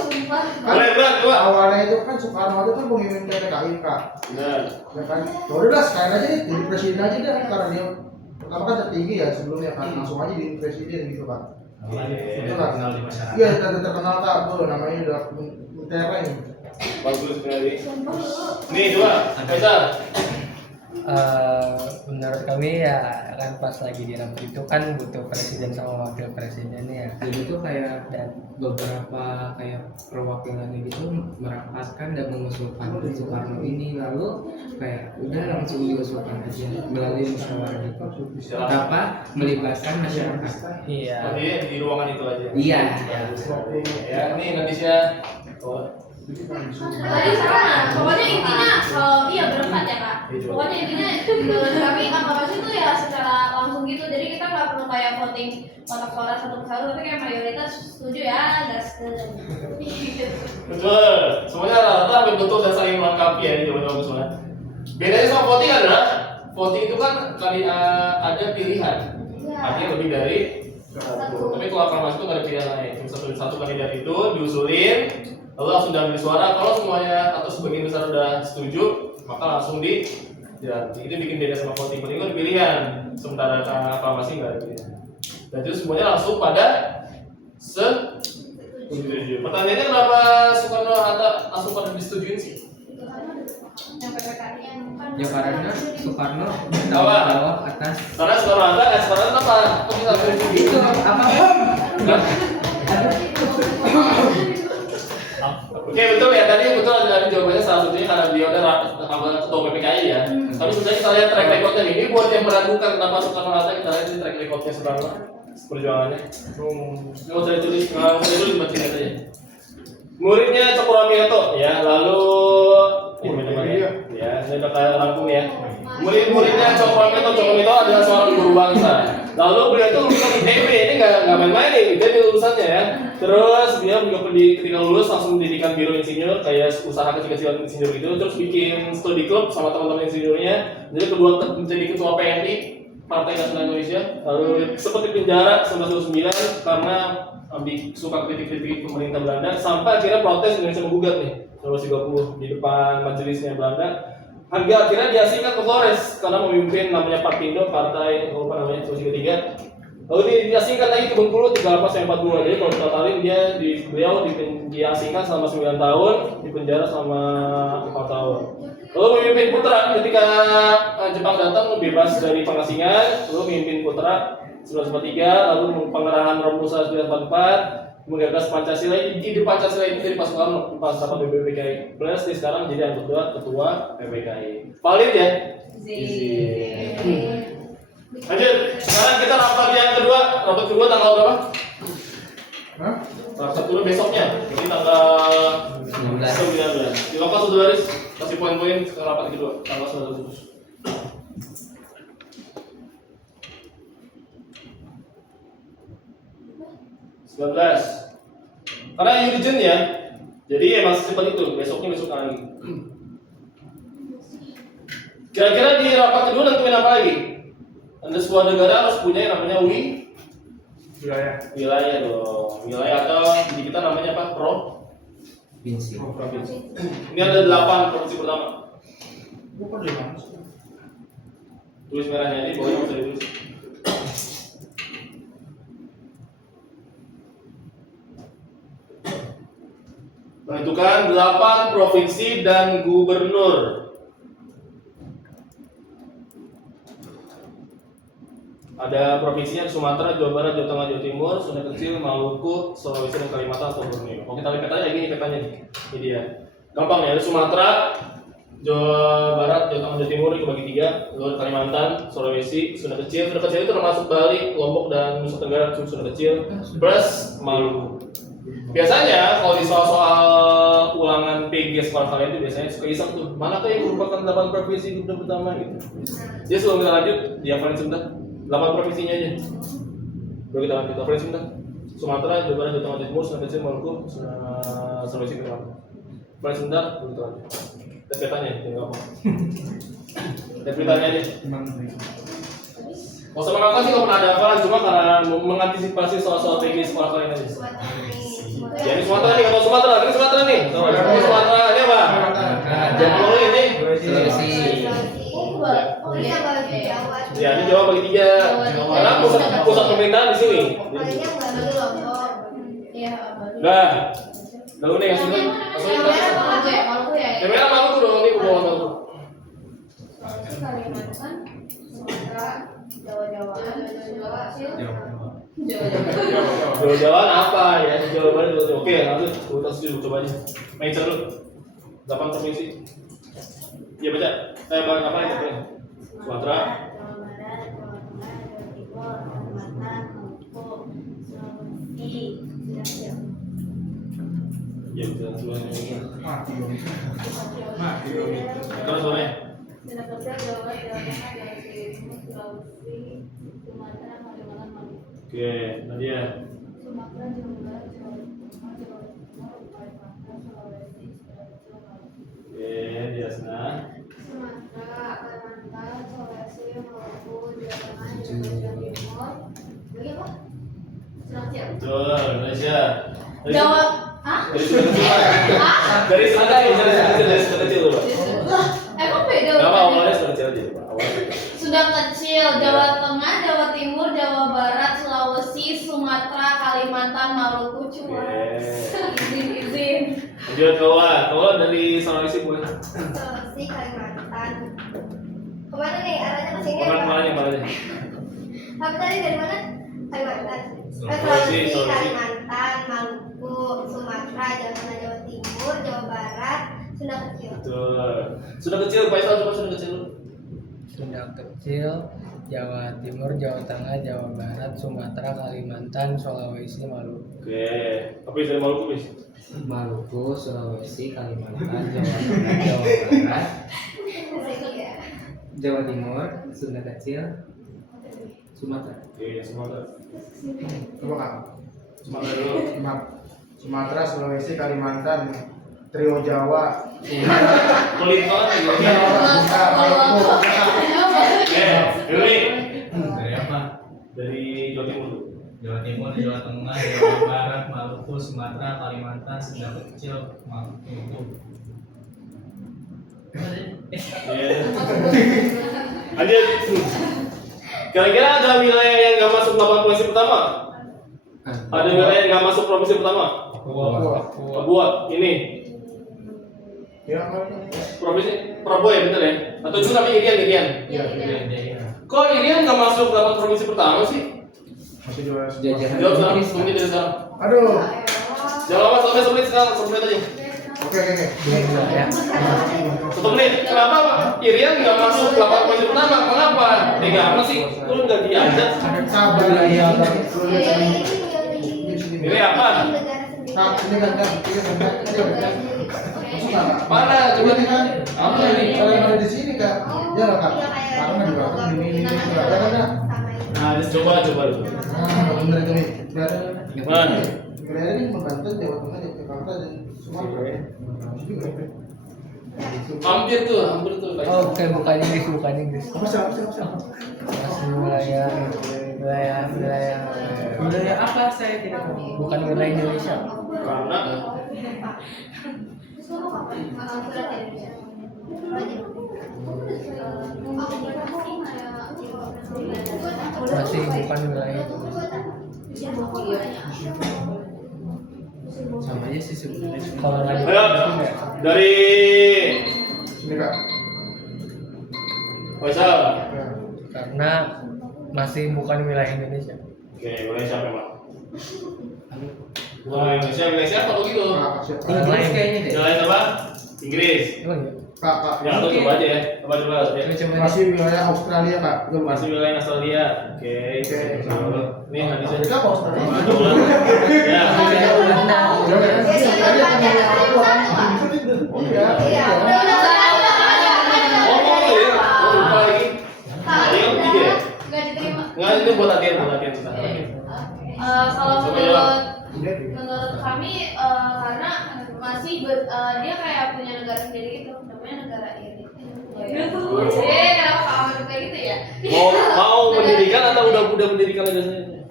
Boleh Bang, coba. Awalnya itu kan Soekarno itu kan pemimpin PPKI Kak. Benar. Ya kan, ya udah sekalian aja deh, jadi presiden aja deh, karena dia pertama kan tertinggi ya sebelumnya kan, langsung aja jadi presiden gitu Kak. Terkenal di masyarakat. Iya, terkenal Kak, tuh namanya udah mentereng. Bagus sekali. Nih coba, Faisal. Menurut kami ya kan pas lagi di rapat itu kan butuh presiden sama wakil presiden ya. Jadi tuh kayak beberapa kayak perwakilannya gitu merapatkan dan mengusulkan Soekarno ini, lalu kayak udah langsung diusulkan aja melalui musyawarah gitu tanpa melibatkan masyarakat. Iya. Tadi di ruangan itu aja. Iya. Ya, ini Indonesia. Oh. Tadi sama, pokoknya intinya iya berempat ya kak. Pokoknya intinya menurut kami aklamasi itu ya secara langsung gitu. Jadi kita nggak perlu kayak voting kotak suara satu persatu, tapi kayak mayoritas setuju ya, gas Betul. Semuanya rata-rata hampir betul dan saling melengkapi ya, ini jawaban bagus banget. Bedanya sama voting adalah voting itu kan kali ada pilihan. Artinya lebih dari satu. Tapi kalau aklamasi itu nggak ada pilihan lain. Cuma satu kandidat itu diusulin, lalu langsung diambil suara. Kalau semuanya atau sebagian besar udah setuju, maka langsung dilantik. Itu bikin beda sama voting. Voting itu ada pilihan, sementara aklamasi nggak ada pilihan. Dan itu semuanya langsung pada setuju. Pertanyaannya kenapa Soekarno-Hatta langsung pada disetujuin sih? yang PPKI yang kan Ya karena Soekarno bertanggung jawab atas Karena Soekarno-Hatta apa? Kok bisa setuju? itu apa? Oke betul ya, tadi betul ada jawabannya salah satunya karena dia udah ketua PPKI ya. Tapi sebenarnya kita lihat track recordnya ini buat yang meragukan kenapa Soekarno-Hatta, kita lihat ini track recordnya Soekarno perjuangannya. Nggak usah ditulis, nggak usah ditulis, bacain aja. Muridnya Cokroaminoto ya, lalu ya, ini udah kayak rangkum ya. Murid-muridnya Cokroaminoto adalah seorang guru bangsa. Lalu beliau itu lulusan ITB, ini nggak main-main nih, dia di lulusannya ya. Terus dia juga ketika lulus langsung mendirikan biro insinyur, kayak usaha kecil-kecilan insinyur itu, terus bikin studi klub sama teman-teman insinyurnya. Jadi kedua menjadi ketua PNI, Partai Nasional Indonesia. Lalu sempat di penjara 1929 karena suka kritik-kritik pemerintah Belanda, sampai akhirnya protes Indonesia menggugat nih 1930 di depan majelisnya Belanda. Hingga akhirnya diasingkan ke Flores karena memimpin namanya Partindo, Partai apa namanya Sulawesi Ketiga. Lalu diasingkan lagi ke Bengkulu 38-42. Jadi kalau totalin beliau diasingkan selama 9 tahun, di penjara selama 4 tahun. Lalu memimpin putra ketika Jepang datang bebas dari pengasingan, lalu memimpin putra 1943, lalu pengerahan Romusa 1944, menggagas Pancasila. Ide Pancasila ini dari Pak Soekarno pas sama BPKI. Plus di sekarang jadi anggota ketua PPKI. Valid ya? Lanjut. Sekarang kita rapat yang kedua. Rapat kedua tanggal berapa? Hah? Rapat kedua besoknya. Jadi tanggal 19. Di lokal Saudararis kasih poin-poin ke rapat kedua tanggal 19. Karena urgent ya, jadi emang secepat itu, besoknya besok lagi. Kira-kira di rapat kedua nentuin apa lagi? Anda sebuah negara harus punya yang namanya wilayah dong. Wilayah atau di kita namanya apa? Provinsi. Ini ada 8 provinsi pertama. Bukan di mana? Tulis merahnya aja, pokoknya usah ditulis. Menentukan 8 provinsi dan gubernur. Ada provinsinya Sumatera, Jawa Barat, Jawa Tengah, Jawa Timur, Sunda Kecil, Maluku, Sulawesi, dan Kalimantan atau Borneo. Kalau kita lihat petanya gini petanya nih. Ini dia. Gampang ya, ada Sumatera, Jawa Barat, Jawa Tengah, Jawa Timur itu bagi 3. Lalu Kalimantan, Sulawesi, Sunda Kecil. Sunda Kecil itu termasuk Bali, Lombok, dan Nusa Tenggara. Sunda Kecil plus Maluku. Biasanya kalau di soal-soal ulangan PG sekolah kalian itu biasanya suka iseng tuh, mana tuh yang merupakan 8 provinsi gubernur pertama gitu. Jadi sebelum kita lanjut, dihafalin sebentar 8 provinsinya aja. Baru kita lanjut, hafalin sebentar. Sumatera, Jawa Barat, Jawa Tengah, Jawa Timur, Sunda Kecil, Maluku, Sulawesi Tengah. Hafalin sebentar, baru kita lanjut. Dan petanya, tinggal apa? Dan beritanya aja. Kalau sama kakak sih nggak pernah ada hafalan, cuma karena mengantisipasi soal-soal PG sekolah kalian aja. Ya, ini Sumatera nih, atau Sumatera, ini Sumatera nih. Ini Sumatera, ini apa? Jawa ini. Sulawesi. Oh iya, bagi Jawa. Ya, ini Jawa bagi 3. Karena pusat pemerintahan di sini. Palingnya nggak bagi Lombok. Iya, Nah, lalu nih yang sini. yang merah Maluku ya, Maluku ya. Yang merah Maluku dong, ini ke bawah Maluku. Sulawesi, Kalimantan, Sumatera, Jawa, Jawa apa ya? Jawa Barat dulu. Oke, lanjut. Kita dulu coba aja. Main dulu. 8 provinsi. Iya baca. Bang apa ini? Sumatera. Jawa Barat, Jawa Tengah, Jawa Timur, Kalimantan, Maluku, Sulawesi. Siap. Ya betul semuanya. Mati dong. Mati dong. Terus sore. Jawa Barat, Jawa Tengah, Jawa Timur, Sulawesi, Sumatera, Kalimantan, Maluku. Oke, Nadia. Sumatera, Jawa Barat, Jawa Tengah, Jawa Timur, Kalimantan, Sulawesi, Jawa Maluku. Oke, Diasna. Sumatera, Kalimantan, Sulawesi, Maluku, Jawa Tengah, Jawa Timur. Lagi apa? Sulawesi. Betul, Indonesia. Jawa, hah? Dari sana ya, dari kecil dulu. Emang beda? Enggak apa awalnya kecil aja, Pak. Awalnya. Sudah kecil, Jawa Tengah, Jawa Timur, Jawa Barat, Sulawesi, Sumatera, Kalimantan, Maluku, cuma izin. Lanjut Kawa dari Sulawesi boleh. Sulawesi, Kalimantan. Kemana nih? Arahnya ke sini apa? Kemana? Apa tadi dari mana? Kalimantan. Sulawesi. Sulawesi, Kalimantan, Maluku, Sumatera, Jawa Tengah, Jawa Timur, Jawa Barat, Sunda Kecil. Betul. Sudah kecil, Faisal coba sudah kecil. Sunda Kecil, Jawa Timur, Jawa Tengah, Jawa Barat, Sumatera, Kalimantan, Sulawesi, Maluku. Oke, tapi dari Maluku bis. Maluku, Sulawesi, Kalimantan, Jawa Tengah, Jawa Barat, Ya. Jawa Timur, Sunda Kecil, Sumatera. Oke, Sumatera. Coba Kak. Sumatera dulu. Sumatera, Sulawesi, Kalimantan, Trio Jawa. Pelit banget gitu. Maluku. Dewi. Dari apa? Dari Jawa Timur. Jawa Timur, Jawa Tengah, Jawa Barat, Maluku, Sumatera, Kalimantan, Sunda Kecil, Maluku. Iya. Lanjut. Kira-kira ada wilayah yang nggak masuk 8 provinsi pertama? Ada wilayah yang nggak masuk provinsi pertama? Papua. Ini Ya, provinsi Papua ya betul ya? Atau juga tapi Irian? Iya. Kok Irian nggak masuk 8 provinsi pertama sih? Masih juara Jajahan Jawab sekarang, Inggris, semenit dari sekarang. Aduh. Jawab sampai semenit sekarang, semenit aja. Oke. ya. 1 menit. Kenapa Pak? Irian nggak masuk 8 provinsi pertama? Kenapa? Tega apa sih? Lu nggak diajak? Sabar ya. Ini apa? Nah, ini kan Masuk nggak, Kak? Mana? Coba Ini kan Apa ini? Kalau yang ada di sini Kak. Ya nggak, Kak? Karena di belakang ini juga ada kan Kak? Nah, coba. Nah, bener itu nih. Mana? Wilayah ini membantu Jawa Tengah, Jakarta dan Sumatera. Hampir tuh. Oh, bukan Inggris. Apa sih? Masih wilayah apa saya tidak tahu. Bukan wilayah Indonesia. Karena Masih bukan wilayah itu. Sama aja sih sebenarnya. Kalau nggak ayo dari Ini Kak. Faisal. karena masih bukan wilayah Indonesia. Oke, wilayah siapa Pak? Wilayah Indonesia, wilayah siapa kalau gitu? Kak, siapa? Inggris kayaknya deh. Wilayah apa? Inggris. Emang ya? Kak. Ya, atau coba aja ya. Coba. Ya. Coba Masih wilayah Australia Kak. Itu Masih wilayah Australia. Oke. Ini hadis aja. Amerika apa Australia? Ya. Belanda. Oh iya. Iya. Oh ya. Oh, lupa lagi. Tadi kan 3 ya? Nggak diterima. Nggak, itu buat latihan kita. Kalau Coba menurut kami karena masih dia kayak punya negara sendiri gitu, namanya negara ini. Kenapa kamu kayak gitu ya? Mau mendirikan atau udah mendirikan negara sendiri?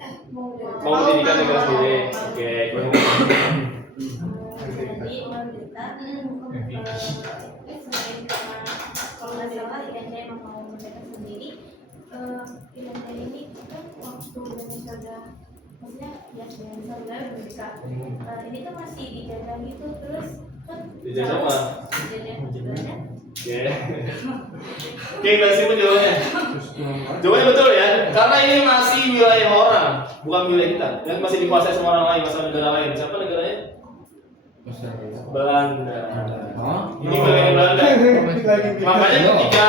Mau mendirikan negara sendiri. Oke. kita. Selain karena kalau nggak salah Irian emang mau merdeka sendiri, Irian ini kan waktu Indonesia udah maksudnya ya Indonesia udah merdeka, ini tuh masih dijajah gitu, terus kan Dijajah apa? dijajah Belanda. Ya. Oke, kasih pun jawabannya. Jawabannya betul ya, karena ini masih wilayah orang, bukan wilayah kita, dan masih dikuasai sama orang lain, sama negara lain. Siapa negaranya? Belanda. Ini wilayah Belanda. Makanya ketika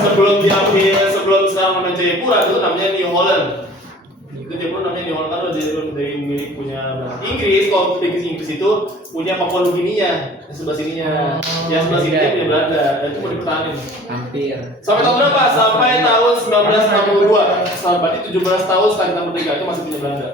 sebelum diambil, sebelum sekarang namanya Jayapura itu namanya New Holland. Itu Jayapura namanya New Holland karena Jayapura dari milik punya Inggris. Kalau Inggris itu punya Papua Nugini-nya, di sebelah sininya. Yang sebelah sini punya Belanda. Dan itu mau dipertahankan. Hampir. Sampai tahun berapa? Sampai tahun 1962. Berarti 17 tahun setelah kita merdeka itu masih punya Belanda.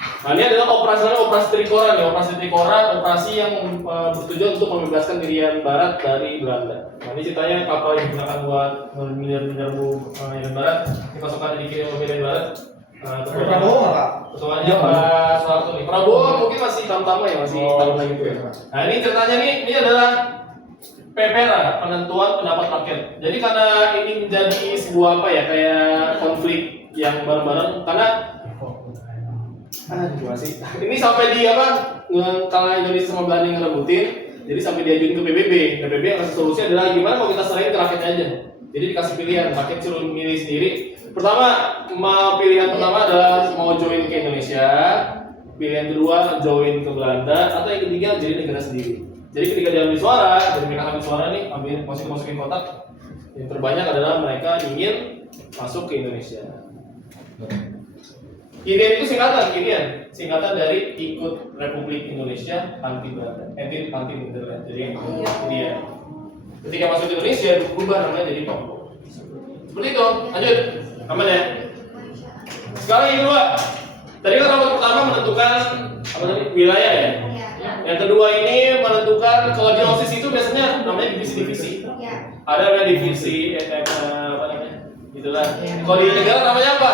Nah, ini adalah operasi Trikora ya. Operasi Trikora, operasi yang bertujuan untuk membebaskan Irian Barat dari Belanda. Nah, ini ceritanya kapal yang digunakan buat menyerbu Irian Barat dipasokkan di kiri Irian Barat. Prabowo nggak kak? Ketuanya Pak Soeharto nih. Prabowo mungkin masih tamtama ya, masih taruna gitu ya. Nah, ini ceritanya nih, ini adalah PPRA, penentuan pendapat rakyat. Jadi karena ini menjadi sebuah apa ya, kayak konflik yang bareng-bareng karena sih. Ini sampai di apa? Karena Indonesia sama Belanda yang ngerebutin, jadi sampai diajuin ke PBB. PBB yang kasih solusi adalah gimana kalau kita serahin ke rakyatnya aja. Jadi dikasih pilihan, rakyat suruh milih sendiri. Pertama, pilihan pertama adalah mau join ke Indonesia. Pilihan kedua join ke Belanda, atau yang ketiga jadi negara sendiri. Jadi ketika diambil suara, jadi mereka ambil suara nih, masukin kotak. Yang terbanyak adalah mereka ingin masuk ke Indonesia. Irian itu singkatan dari ikut Republik Indonesia anti Belanda, anti Nederland. Jadi Irian. Ketika masuk ke Indonesia berubah namanya jadi Papua. Seperti itu. Lanjut, aman ya. Sekarang yang kedua. Tadi kan rapat pertama menentukan apa tadi? Wilayah ya. Yang kedua ini menentukan kalau di OSIS itu biasanya namanya divisi-divisi. Ada namanya divisi, apa namanya? Itulah. Kalau di negara namanya apa?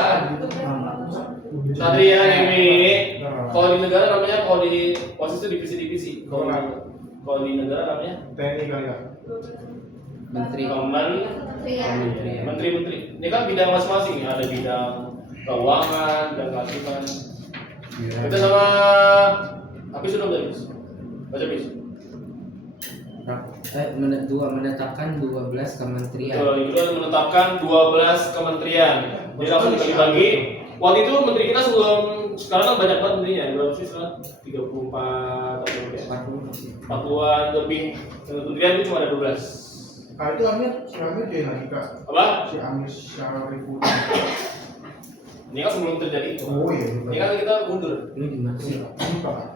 Satria ini. Kalau di negara namanya, kalau di OSIS itu divisi-divisi. Kalau di negara namanya TNI kali ya? Menteri. Ini kan bidang masing-masing ya, ada bidang keuangan, bidang kehakiman. Kita sama Hafiz sudah belajar. Baca Hafiz. Menetapkan 12 kementerian. Betul, itu menetapkan 12 kementerian. Jadi langsung dibagi. Waktu itu menteri kita sebelum sekarang kan banyak banget menterinya. Berapa sih sekarang? 34 atau berapa? 40-an lebih. Kementerian itu cuma ada 12. Kali itu si Amir jadi lagi kak. Apa? Si Amir Syarifudin. Ini kan sebelum terjadi itu. Oh iya. Ini kan kita mundur. Ini gimana sih?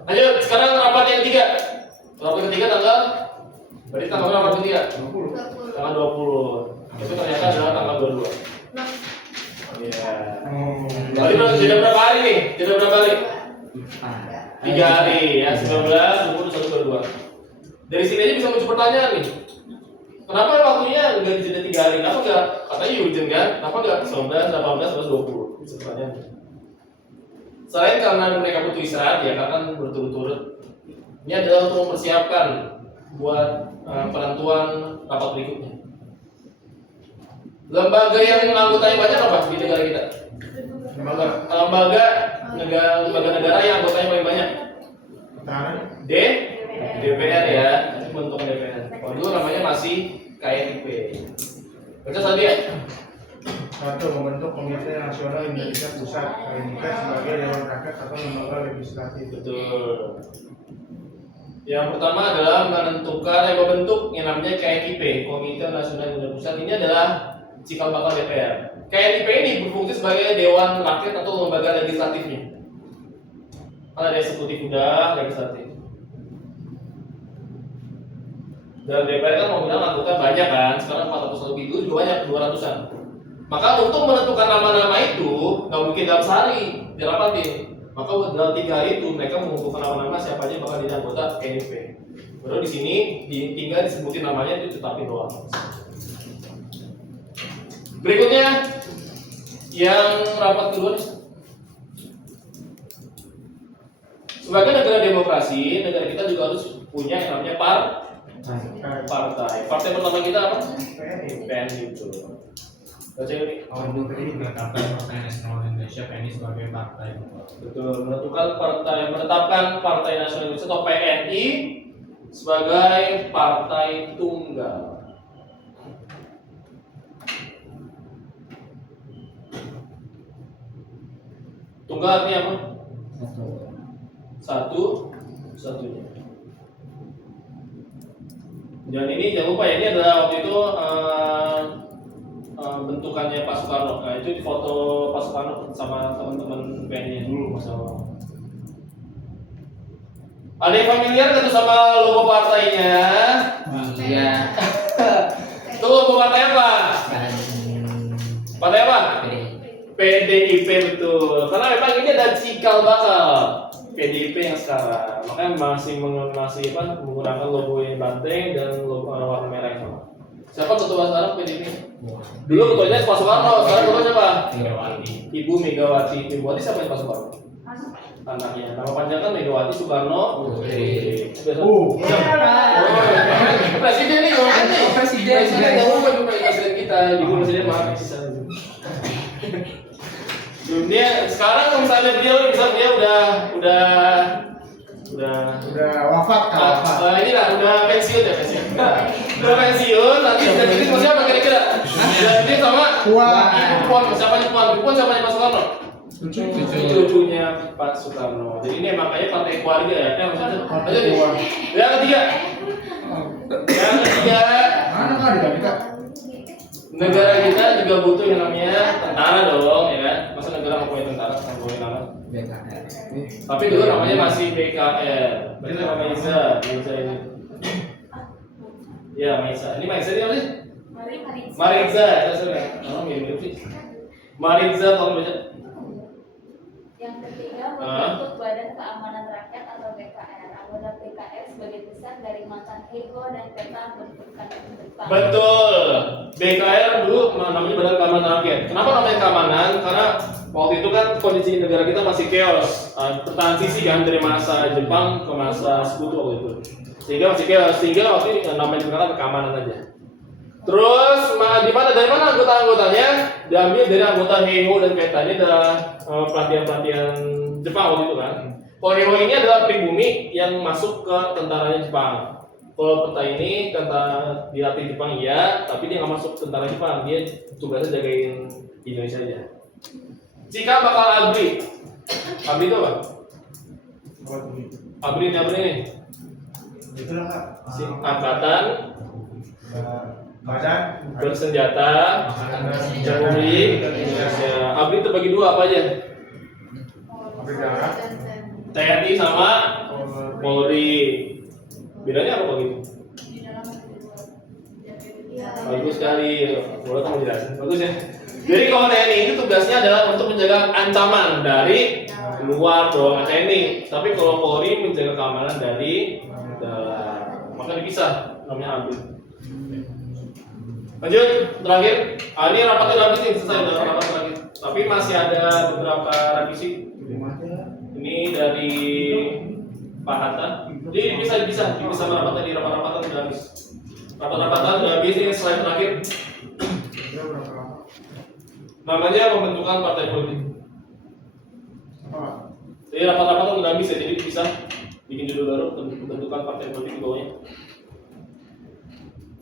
Lanjut, sekarang rapat yang ketiga. Rapat ketiga tanggal berarti tanggal berapa rapat ketiga? 20. Tanggal 20. Itu ternyata adalah tanggal 22. Iya. Berarti sudah berapa hari nih? Sudah berapa hari? 3 hari ya, 19, 20, 21, 22. Dari sini aja bisa muncul pertanyaan nih. Kenapa waktunya nggak dijeda 3 hari? Kenapa nggak? Katanya urgent kan? Kenapa nggak 19, 18, 19, 20? Bisa pertanyaan. Selain karena mereka butuh istirahat ya, karena berturut-turut. Ini adalah untuk mempersiapkan buat penentuan rapat berikutnya. Lembaga yang anggotanya banyak apa di negara kita? Lembaga negara yang anggotanya paling banyak. DPR ya, itu bentuk DPR. Kalau dulu namanya masih KNP. Baca tadi ya. Satu, membentuk Komite Nasional Indonesia Pusat KNP sebagai Dewan Rakyat atau lembaga legislatif. Betul. Yang pertama adalah membentuk yang namanya KNIP, Komite Nasional Indonesia Pusat. Ini adalah cikal bakal DPR. KNIP ini berfungsi sebagai Dewan Rakyat atau lembaga legislatifnya. Kan ada eksekutif udah, legislatif. Dan DPR kan mau bilang anggota banyak kan, sekarang 400 lebih, dulu juga banyak, 200-an. Maka untuk menentukan nama-nama itu nggak mungkin dalam sehari dirapatin. Maka dalam 3 hari itu mereka mengumpulkan nama-nama siapa aja bakal jadi anggota KNP. Baru di sini tinggal disebutin namanya itu tetapin doang. Berikutnya yang rapat kedua nih. Sebagai negara demokrasi, negara kita juga harus punya yang namanya Partai. Partai pertama kita apa? PNI itu. Baca ini. Menetapkan Partai Nasional Indonesia PNI sebagai partai. Betul, menetapkan Partai Nasional Indonesia atau PNI sebagai partai tunggal. Tunggal artinya apa? Satunya. Dan ini jangan lupa ya, ini adalah waktu itu bentukannya Pak Soekarno. Nah itu di foto Pak Soekarno sama teman-teman PNI-nya dulu masalah. Ada yang familiar kan sama logo partainya? Iya. Itu logo partai apa? Partai apa? PDIP betul. Karena memang ini ada cikal bakal PDIP yang sekarang. Makanya masih menggunakan logo yang banteng dan logo warna merah yang sama. Siapa ketua sekarang PDIP? Dulu ketuanya Pak Soekarno, sekarang ketua siapa? Ibu Megawati. Ibu Megawati siapa yang Pak Soekarno? Anaknya. Nama panjang kan Megawati Soekarno Putri. Presiden nih, presiden yang lupa juga presiden kita. Ibu presiden maaf. Dia sekarang misalnya dia udah wafat kan? ini lah udah pensiun ya udah pensiun nanti jadi sama siapa kira-kira? Jadi sama Puan siapa Puan siapa Pak Soekarno? Cucunya Pak Soekarno. Jadi ini makanya partai keluarga ya. Yang ketiga. Mana kan dikasih? Negara kita juga butuh yang namanya tentara dong, ya kan? Masa negara nggak punya tentara, nggak punya nama? BKR. Tapi dulu namanya masih BKR. Berarti nama Maisa ini. Ya Maisa. Ini Maisa ini apa sih? Maritza. Oh mirip sih. Maritza kalau baca. Yang ketiga, membentuk Badan Keamanan Rakyat atau BKR. Anggota BKR sebagai besar dari mantan Ego dan peta bentukan Jepang. Betul. BKR dulu namanya Badan Keamanan Rakyat. Kenapa namanya keamanan? Karena waktu itu kan kondisi negara kita masih chaos, transisi kan dari masa Jepang ke masa sekutu waktu itu. Sehingga masih chaos. Sehingga waktu itu namanya sekarang keamanan aja. Terus dari mana anggota-anggotanya? Diambil dari anggota Heiho dan peta. Ini adalah pelatihan Jepang waktu itu kan. Kalau Heiho ini adalah pribumi yang masuk ke tentaranya Jepang. Kalau peta ini dilatih Jepang iya, tapi dia nggak masuk tentara Jepang. Dia tugasnya jagain Indonesia aja. Jika bakal ABRI itu apa? ABRI ini. Itu lah kak. Angkatan Badan bersenjata Republik Indonesia. ABRI terbagi dua apa aja? TNI sama Polri. Bedanya apa kalau gitu? Bagus sekali. Boleh kamu jelasin. Bagus ya. Jadi kalau TNI itu tugasnya adalah untuk menjaga ancaman dari luar dong TNI. Tapi kalau Polri menjaga keamanan dari dalam. Maka dipisah namanya ABRI. Lanjut terakhir. Ini rapatnya udah habis nih, selesai udah rapat terakhir. Tapi masih ada beberapa revisi. Ini dari Pak Hatta. Jadi bisa rapatnya di rapat-rapatan udah habis. Rapat-rapatan udah habis, ini slide terakhir. Namanya pembentukan partai politik. Jadi rapat-rapatan udah habis ya, jadi bisa bikin judul baru pembentukan partai politik di bawahnya.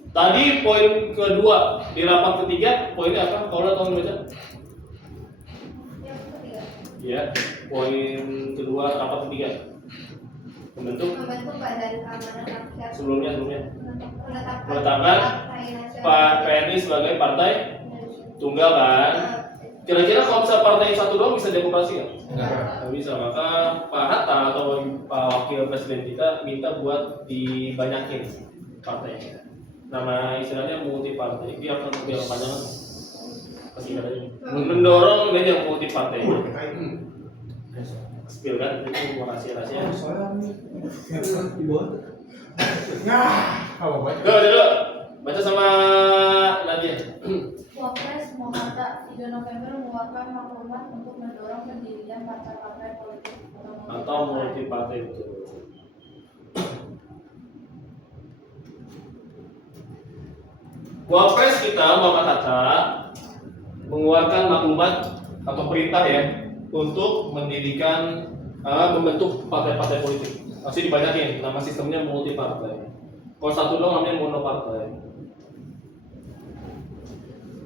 Tadi poin kedua di rapat ketiga, poinnya apa? Kalau tolong baca. Yang ketiga. Ya, poin kedua rapat ketiga. Membentuk Badan Keamanan Rakyat. sebelumnya Menetapkan Pak PNI sebagai partai tunggal kan. Kira-kira kalau bisa partai satu doang bisa demokrasi nggak? Nggak bisa. Maka Pak Hatta atau Pak Wakil Presiden kita minta buat dibanyakin partainya. Nama istilahnya multi partai. Dia akan lebih panjang. Kasih aja. Mendorong media multi partai. Spill kan itu rahasia-rahasia. Dulu. Baca sama Nadia. Wapres Muhammad 3 November mengeluarkan maklumat untuk mendorong pendirian partai-partai politik Atau multi partai itu. Wapres kita Muhammad Hatta mengeluarkan maklumat atau perintah ya untuk mendirikan membentuk partai-partai politik. Masih dibanyakin, nama sistemnya multi partai. Kalau satu doang namanya monopartai.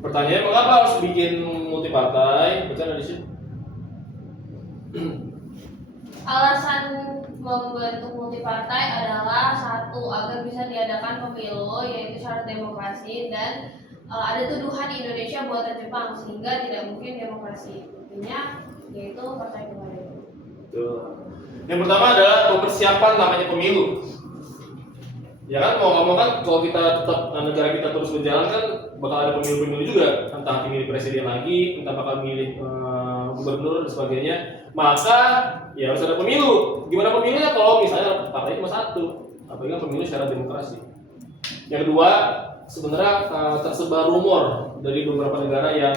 Pertanyaannya mengapa harus bikin multi partai? Baca di sini. Alasan membentuk multipartai adalah satu, agar bisa diadakan pemilu yaitu syarat demokrasi, dan ada tuduhan Indonesia buatan Jepang sehingga tidak mungkin demokrasi. Intinya yaitu partai kemarin. Yang pertama adalah persiapan namanya pemilu. Ya kan mau ngomong kan kalau kita tetap negara kita terus berjalan kan bakal ada pemilu-pemilu juga, entah milih presiden lagi, entah bakal milih gubernur dan sebagainya. Maka ya harus ada pemilu. Gimana pemilunya kalau misalnya partai cuma satu? Apalagi kan pemilu secara demokrasi. Yang kedua, sebenarnya tersebar rumor dari beberapa negara yang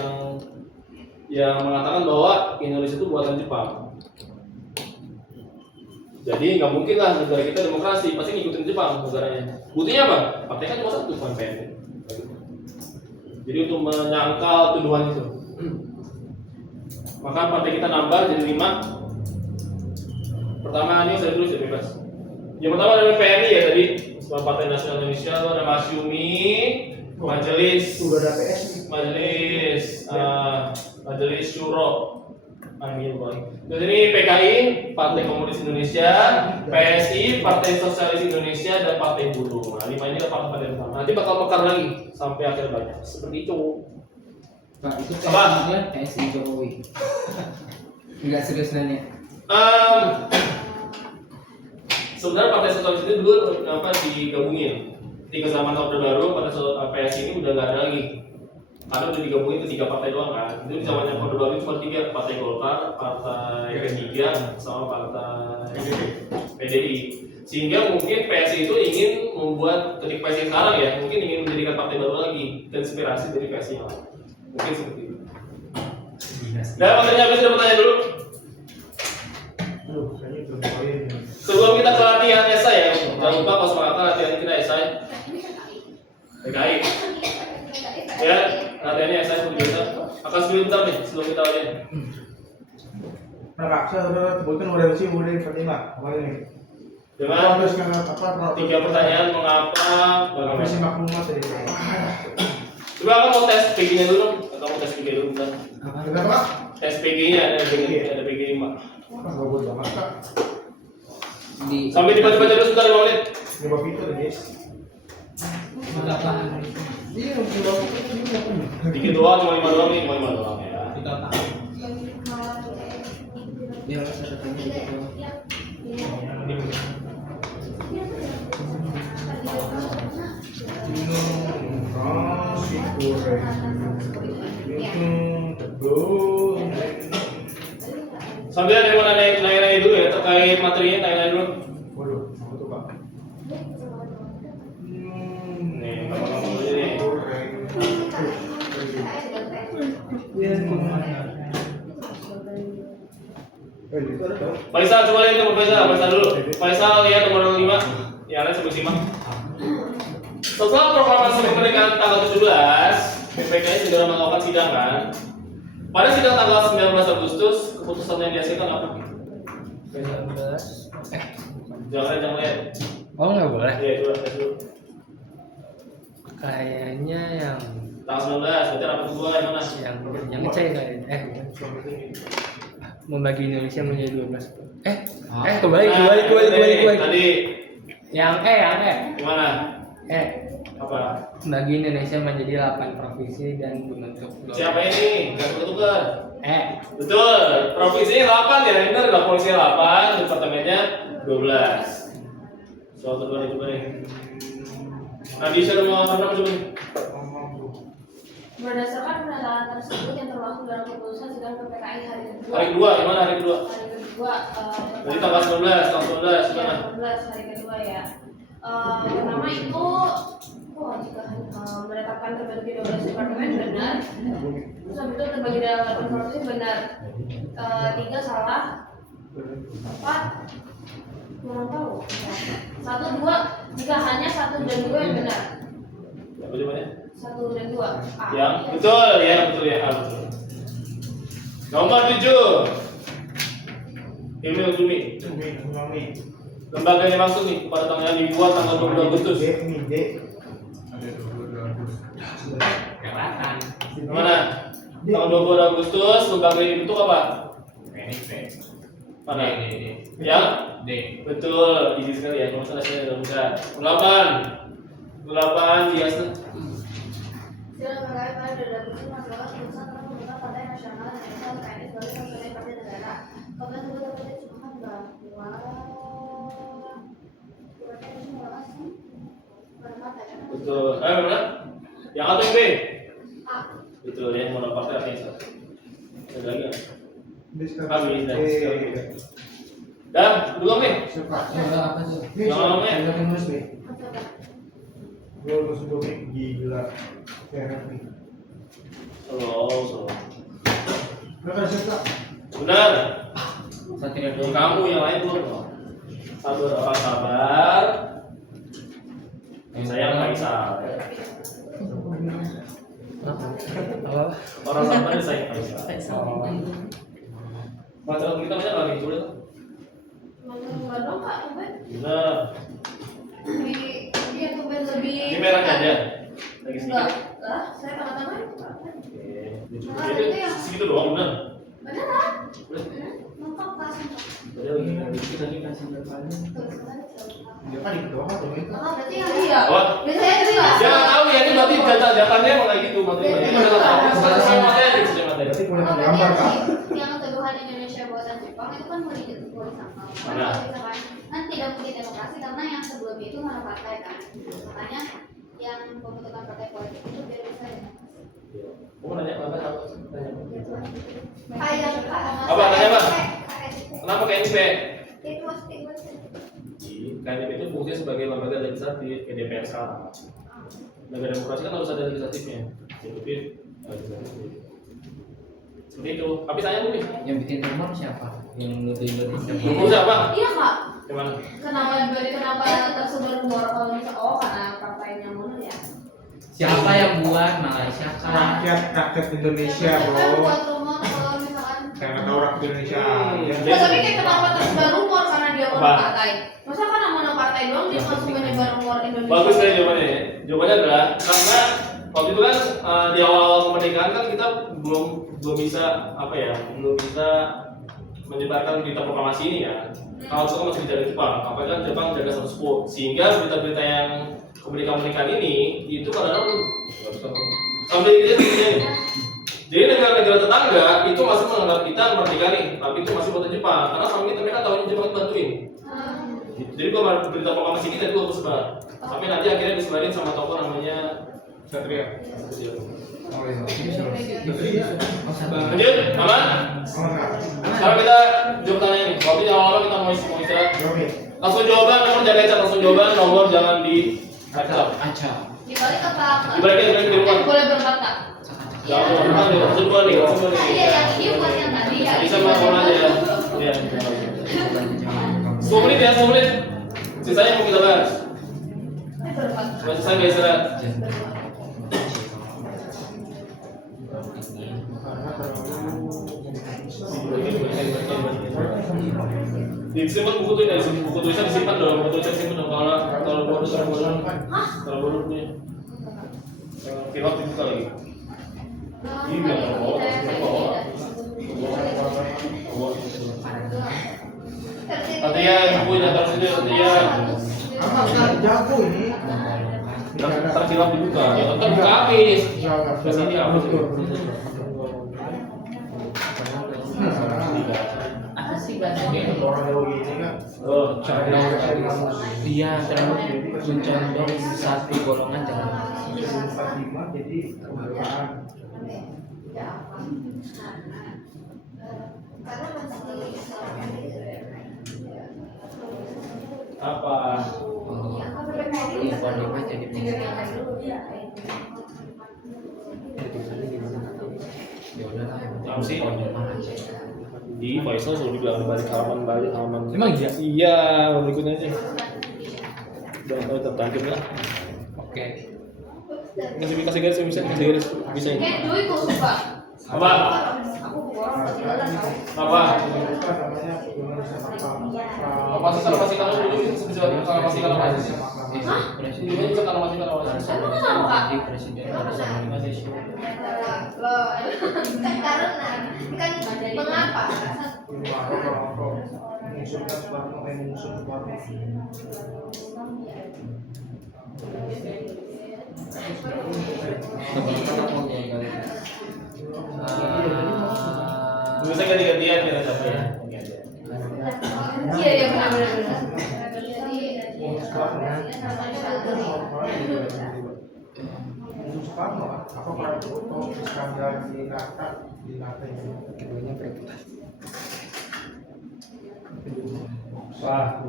mengatakan bahwa Indonesia itu buatan Jepang. Jadi nggak mungkin lah negara kita demokrasi, pasti ngikutin Jepang negaranya. Buktinya apa? Partai kan cuma satu, bukan PNI. Jadi untuk menyangkal tuduhan itu, maka partai kita nambah jadi 5. Pertama ini saya tulis ya bebas. Yang pertama adalah PNI ya tadi, Partai Nasional Indonesia, itu ada Masyumi, Majelis, Sudah ada PS. Majelis Syuro. Amin. Terus ini PKI, Partai Komunis Indonesia, PSI, Partai Sosialis Indonesia, dan Partai Buruh. Nah, 5 ini adalah partai-partai utama. Nanti bakal mekar lagi sampai akhir banyak. Seperti itu. Pak, itu Apa? PSI-nya PSI Jokowi. Enggak serius nanya. Sebenarnya Partai Sosialis itu dulu digabungin. Ketika zaman Orde Baru, PSI ini udah nggak ada lagi. Karena udah digabungin ke 3 partai doang kan. Itu di zamannya Orde Baru cuma 3, Partai Golkar, Partai P3, sama Partai PDI. Sehingga mungkin PSI itu ingin membuat, ketika PSI sekarang ya, mungkin ingin menjadikan partai baru lagi, inspirasi dari PSI yang lain. Mungkin seperti itu. Dan waktunya habis, ada pertanyaan dulu. Sebelum kita ke latihan esai ya, jangan lupa kalau semangat latihan kita esai. PKI. Ya, latihannya esai seperti biasa. Akan sebentar nih sebelum kita latihan. Nah kak, saya udah sebutkan orientasi mulai pertama kemarin ini. Dengan Terus kan apa? 3 pertanyaan mengapa, Apa sih bagaimana. maklumat tadi? Coba kamu mau tes PG-nya dulu, atau mau tes PG dulu bentar. Apa? Kenapa kak? Tes PG-nya ada PG 5. Nggak buat banget kak. Di Sampai dibaca-baca dulu sebentar 5 menit. Nyoba fitur guys. apa? Iya, nyoba fitur ini nggak punya. Dikit doang, cuma 5 doang nih, cuma 5 doang ya. Kita tahu. Ya, saya tanya gitu. Nasi goreng. Tebel. Sambil ada yang mau nanya-nanya dulu ya terkait materinya, tanya-nanya dulu. Waduh, apa tuh kak? Nih, kamu dulu nih. Faisal coba lihat nomor Faisal dulu. Faisal lihat nomor 5. Ya, lain sebut simak. Setelah proklamasi kemerdekaan tanggal 17, PPKI segera melakukan sidang kan. Pada sidang tanggal 19 Agustus, keputusan yang dihasilkan apa? 19. Jangan lihat. Oh nggak boleh. Iya, itu tes dulu. Kayaknya yang Tanggal 19, berarti rapat kedua yang mana? yang C kayaknya. Membagi Indonesia menjadi 12. Kembali. Tadi Yang E. gimana? Apa? Membagi Indonesia menjadi 8 provinsi dan membentuk Siapa ini? Gak tukar. Betul. Provinsinya 8 ya, benar nggak? Provinsinya 8, departemennya 12. Soal kedua coba nih. Nadisha nomor 6 coba nih. Berdasarkan pernyataan tersebut yang termasuk dalam keputusan sidang PPKI hari kedua. Hari kedua, gimana hari kedua? Hari kedua. Jadi tanggal 19, tanggal 19 gimana? 19 hari kedua ya. Pertama itu, jika menetapkan terbagi 12 departemen benar. Terus habis itu terbagi dalam 8 provinsi benar. 3 salah. 4 kurang tahu. 1, 2 jika hanya 1 dan 2 yang benar. Apa jawabannya? 1 dan 2. A. Ya, betul ya, betul ya, betul. Nomor 7. Ilmu Zumi. Lembaga yang dimaksud nih pada tanggal yang dibuat tanggal 22 Agustus. Ada 22 Agustus. Kelihatan. Mana? Tanggal 22 Agustus lembaga ini bentuk apa? PNIP. Mana? D. Ya? D. Betul, easy sekali ya. Kalau salah saya udah bisa. 8 dia Sila berkait pada Agustus masalah keputusan tentang pembentukan Partai Nasional Indonesia PNI sebagai personil partai negara. Kemudian tersebut dapat dicukupkan bahwa partai ini merupakan partai kan? betul. Mana? Yang A atau yang B? A. Betul ya, mono partai artinya. Ada lagi nggak? Bisa. Kami dan sekali lagi. Dan belum nih. Suka. Apa tuh? Nih, Namanya? ada nulis nih. Coba. Gue harus nih gila. Keren nih. Solo. Benar suka. Benar. Satria Belum kamu yang lain belum. Sabar orang sabar. Saya Faisal. Apa? Orang sabar saya Faisal. Masalah kita banyak lagi coba. Enggak dong Kak, tumben. Benar. Dia tumben lebih. Ini merahnya aja. Lagi Enggak. sedikit. Lah, saya tengah-tengah. Oke. Itu segitu doang benar. Beneran? Lengkap kasih. Padahal lagi Kita dikasih berapa? Dia kan itu doang atau itu? Lengkap berarti yang Iya. Wah. Biasanya itu ya. Ya nggak tahu ya ini berarti data-datanya emang kayak gitu materi. Ini nggak tahu. Sesuai materi, sesuai materi. Berarti boleh Oh, gambar berarti kak. yang teguhan Indonesia buatan Jepang itu kan boleh disangkal. Mana? Kan tidak mungkin demokrasi karena yang sebelumnya itu mana partai kan. Makanya yang pembentukan partai politik itu biar bisa ya. Kamu nanya apa? Tanya. Kayak Apa, tanya apa? KNP. Kenapa KNP? Itu mesti KNP itu fungsinya sebagai lembaga legislatif kayak DPR sekarang. Lembaga demokrasi kan harus ada legislatifnya. Eksekutif, legislatif. Seperti itu. Tapi saya nih. Yang bikin rumor siapa? Yang nulis Rumor siapa? Iya Kak. Gimana? Kenapa tersebar rumor kalau misalnya karena partainya mana ya? Siapa yang buat Malaysia kan? Rakyat Indonesia Kan bro. buat rumor kalau misalkan. Karena tahu rakyat Indonesia. Nah, tapi kayak kenapa tersebar rumor karena dia Apa? orang partai? Masa kan nama partai doang dia langsung menyebar rumor Indonesia? Bagus sekali jawabannya. Jawabannya adalah karena waktu itu kan di awal kemerdekaan kan kita belum bisa apa ya, belum bisa menyebarkan berita proklamasi ini ya. Kalau itu kan masih dijaga Jepang, apalagi kan Jepang jaga status quo, sehingga berita-berita yang kemerdekaan ini itu kadang-kadang sampai kita begini. Jadi negara-negara tetangga itu masih menganggap kita merdeka nih, tapi itu masih buatan Jepang, karena selama ini mereka tahu Jepang itu bantuin. Jadi kalau berita proklamasi kita itu harus sebar, sampai nanti akhirnya disebarin sama tokoh namanya Satria. Oh iya. Lanjut, aman? Sekarang kita jawab tanya nih. Waktu yang awal kita mau istirahat. Langsung jawaban, nomor jangan lecet. Langsung jawaban, nomor jangan di acak. Dibalik apa? Dibalik di rumah. Boleh berempat Kak? Jangan berempat nih, langsung dua nih, langsung dua nih. Iya yang ini buat yang tadi ya. Bisa melakukan aja. Iya. 10 menit ya, 10 menit. Sisanya mau kita bahas. Berempat. Sudah selesai guys, istirahat. Disimpan buku tuh dari buku tulisan disimpan dong, buku tulisan disimpan dong. Kalau bodoh punya. Pilot dibuka lagi. Ini biar bawa. Artinya bukunya taruh sini artinya. Jago ini. Terkilap dibuka. Ya tetap buka habis. Ke sini habis. Apa sih bahasanya? Orang Jawa gini kan. Oh, Dia terlalu mencontoh satu golongan jangan. 45 jadi kemerdekaan. apa? Iya, kalau jadi ya udah lah. Apa sih? Di Faisal sudah bilang balik halaman. Emang iya? Iya, berikutnya aja. Udah tertangkap lah. Oke. Kasih garis bisa bisa ini. Kayak Joy kok suka. Apa? Apa? Masih kalau dulu kalau masih ini juga kalau masih Emang kenapa kak? presiden Loh, Kan karena kan mengapa? mengusulkan Soekarno mengusung Soekarno. bisa ganti-gantian ya tapi ya. iya iya benar. Untuk Soekarno kan, apa Prabowo, Iskandar di Nata ini. keduanya berbeda. Wah,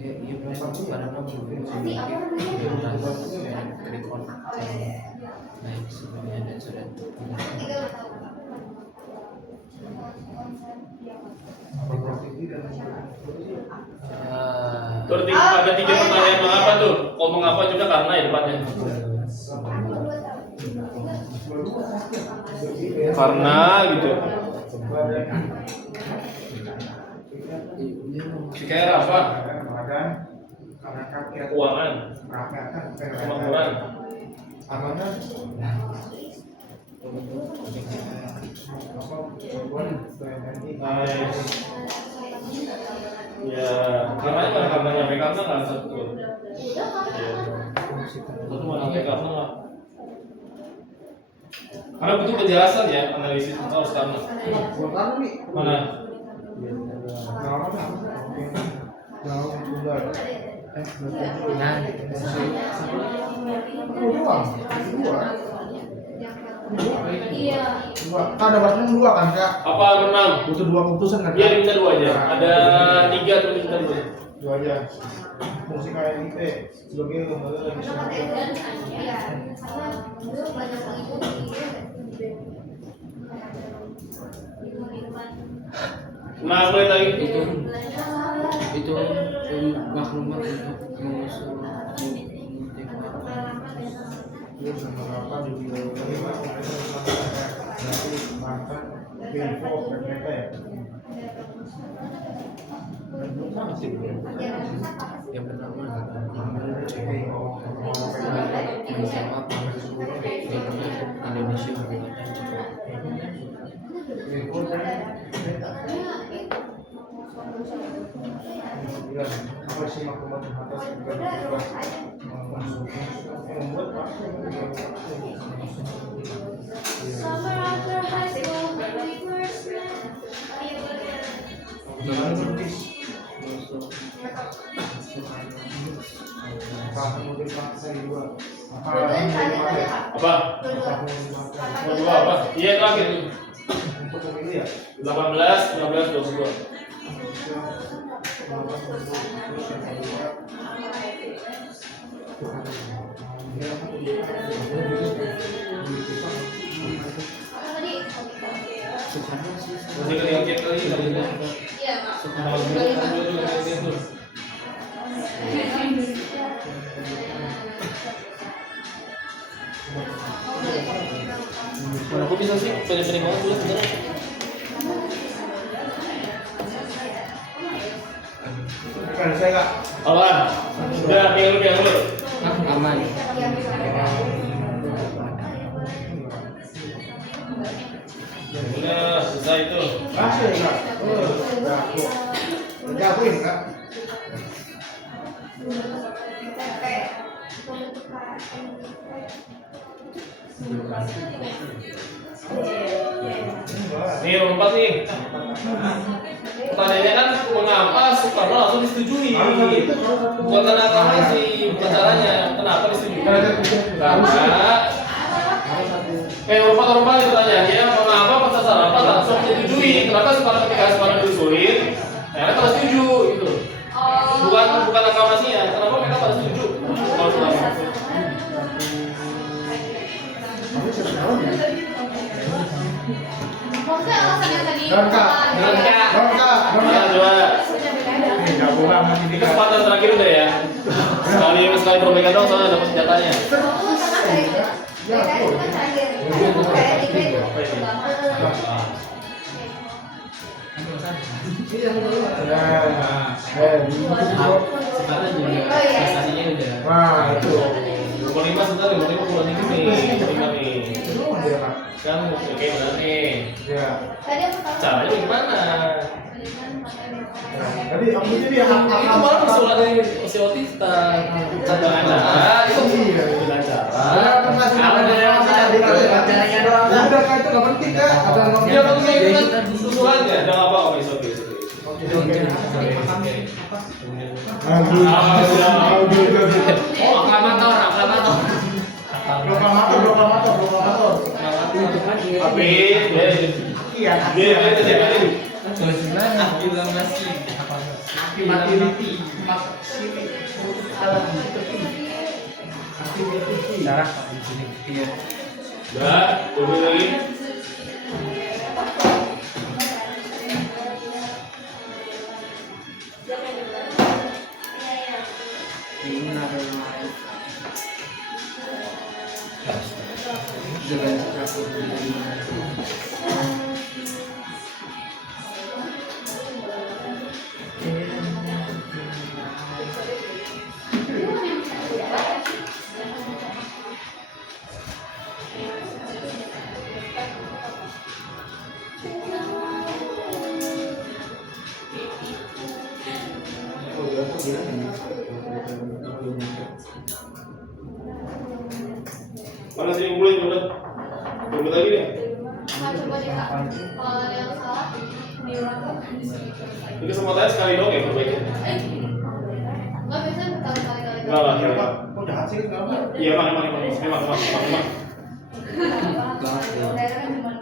Ya memang tuh karena krikon baik sebelumnya dan sudah ada 3 pertanyaan mengapa tuh? Kalau mengapa juga karena ya depannya. Karena gitu. Kayak apa? Karena rakyat, Keuangan, rakyat kan kemakmuran. amanah Nice. Ya, karena PKM nggak satu. Satu mana PKM nggak? Karena butuh kejelasan ya analisis tentang Soekarno. Soekarno nih Mana? Iya. Kan ada batasnya 2 kan kak? Apa 6? Butuh 2 keputusan kan? Iya diminta 2 aja. Ada 3 atau diminta 2? 2 aja. Fungsi KLIP sebagai lembaga legislatif. Iya, karena dulu banyak mengikuti. Nah, boleh lagi. itu maklumat untuk mengusung Dia sama apa di nanti mantan info mereka ya. yang pertama bersama Indonesia Apa sih maklumat atas Summer after high school when we first met. Apa? Mau 2 apa? Iya terakhir tuh. Untuk pemilih ya. 18, 19, 22. Masih ketinggian kali ya. Iya kak. Soekarno juga itu. Mana aku bisa sih pengen banget dulu sebenarnya. Bukan saya kak. Awan, udah kayak lu. aman. Udah selesai itu. Masih ya kak. Udah akuin kak. Nih lompat nih. Pertanyaannya kan mengapa Soekarno langsung disetujui? Bukan karena aklamasi, bukan caranya. Kenapa disetujui? Karena lompat itu pertanyaannya mengapa pas sarapan langsung disetujui? Kenapa Soekarno ketika Soekarno diusulin? Mereka pada setuju gitu. Bukan aklamasinya. Kenapa mereka pada setuju? Kalau Soekarno. Maksudnya alasan yang tadi Don kak. Coba. Iya. jago banget ini Ini kan. kesempatan terakhir udah ya. Sekali perbaikan dong soalnya dapat senjatanya. PKS itu kan terakhir. Kayak di grade. Sekarang juga Oh, iya. prestasinya udah. Wah, itu. 25 sebentar, 25 pulang dikit nih. 25 nih. Itu dia, Kak. Kan oke udah nih. Ya. Tadi aku tahu. Caranya gimana? Tadi aku jadi hak Itu malah persoalan dari si otista. Dengan cara itu Iya. dengan cara. Ada kan ngasih namanya Caranya doang. Udah Kak, itu nggak penting Kak. Ada Dia penting kan susulannya. Udah nggak apa-apa, oke. Oh, aklamator. Proklamator. Tapi Iya. Terus gimana? Aklamasi. Cara di sini. Iya. udah, tunggu lagi. Mana sih ngumpulin udah? Tunggu lagi deh. Coba deh kak, kalau ada yang salah diulang. Ini kesempatannya sekali dong ya perbaikan. Nggak bisa berkali-kali. Enggak lah. Iya, Pak. Kok jahat sih kenapa? Iya, emang. Daerahnya gimana?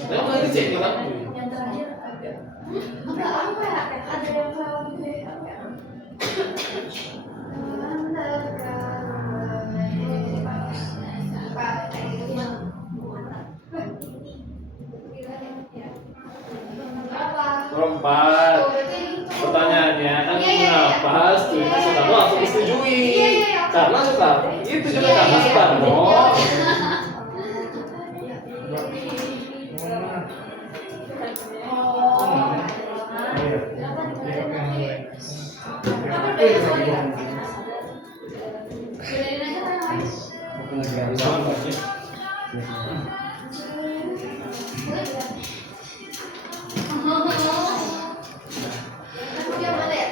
Saya mau dicek kan? Yang terakhir ada. Enggak, apa ya? Ada yang salah gitu ya. Apa ya? Perempat. Pertanyaannya kan kenapa setuju Soekarno langsung disetujui? Karena Soekarno itu juga karena Soekarno. Bedain aja kan lain. Yang mana ya?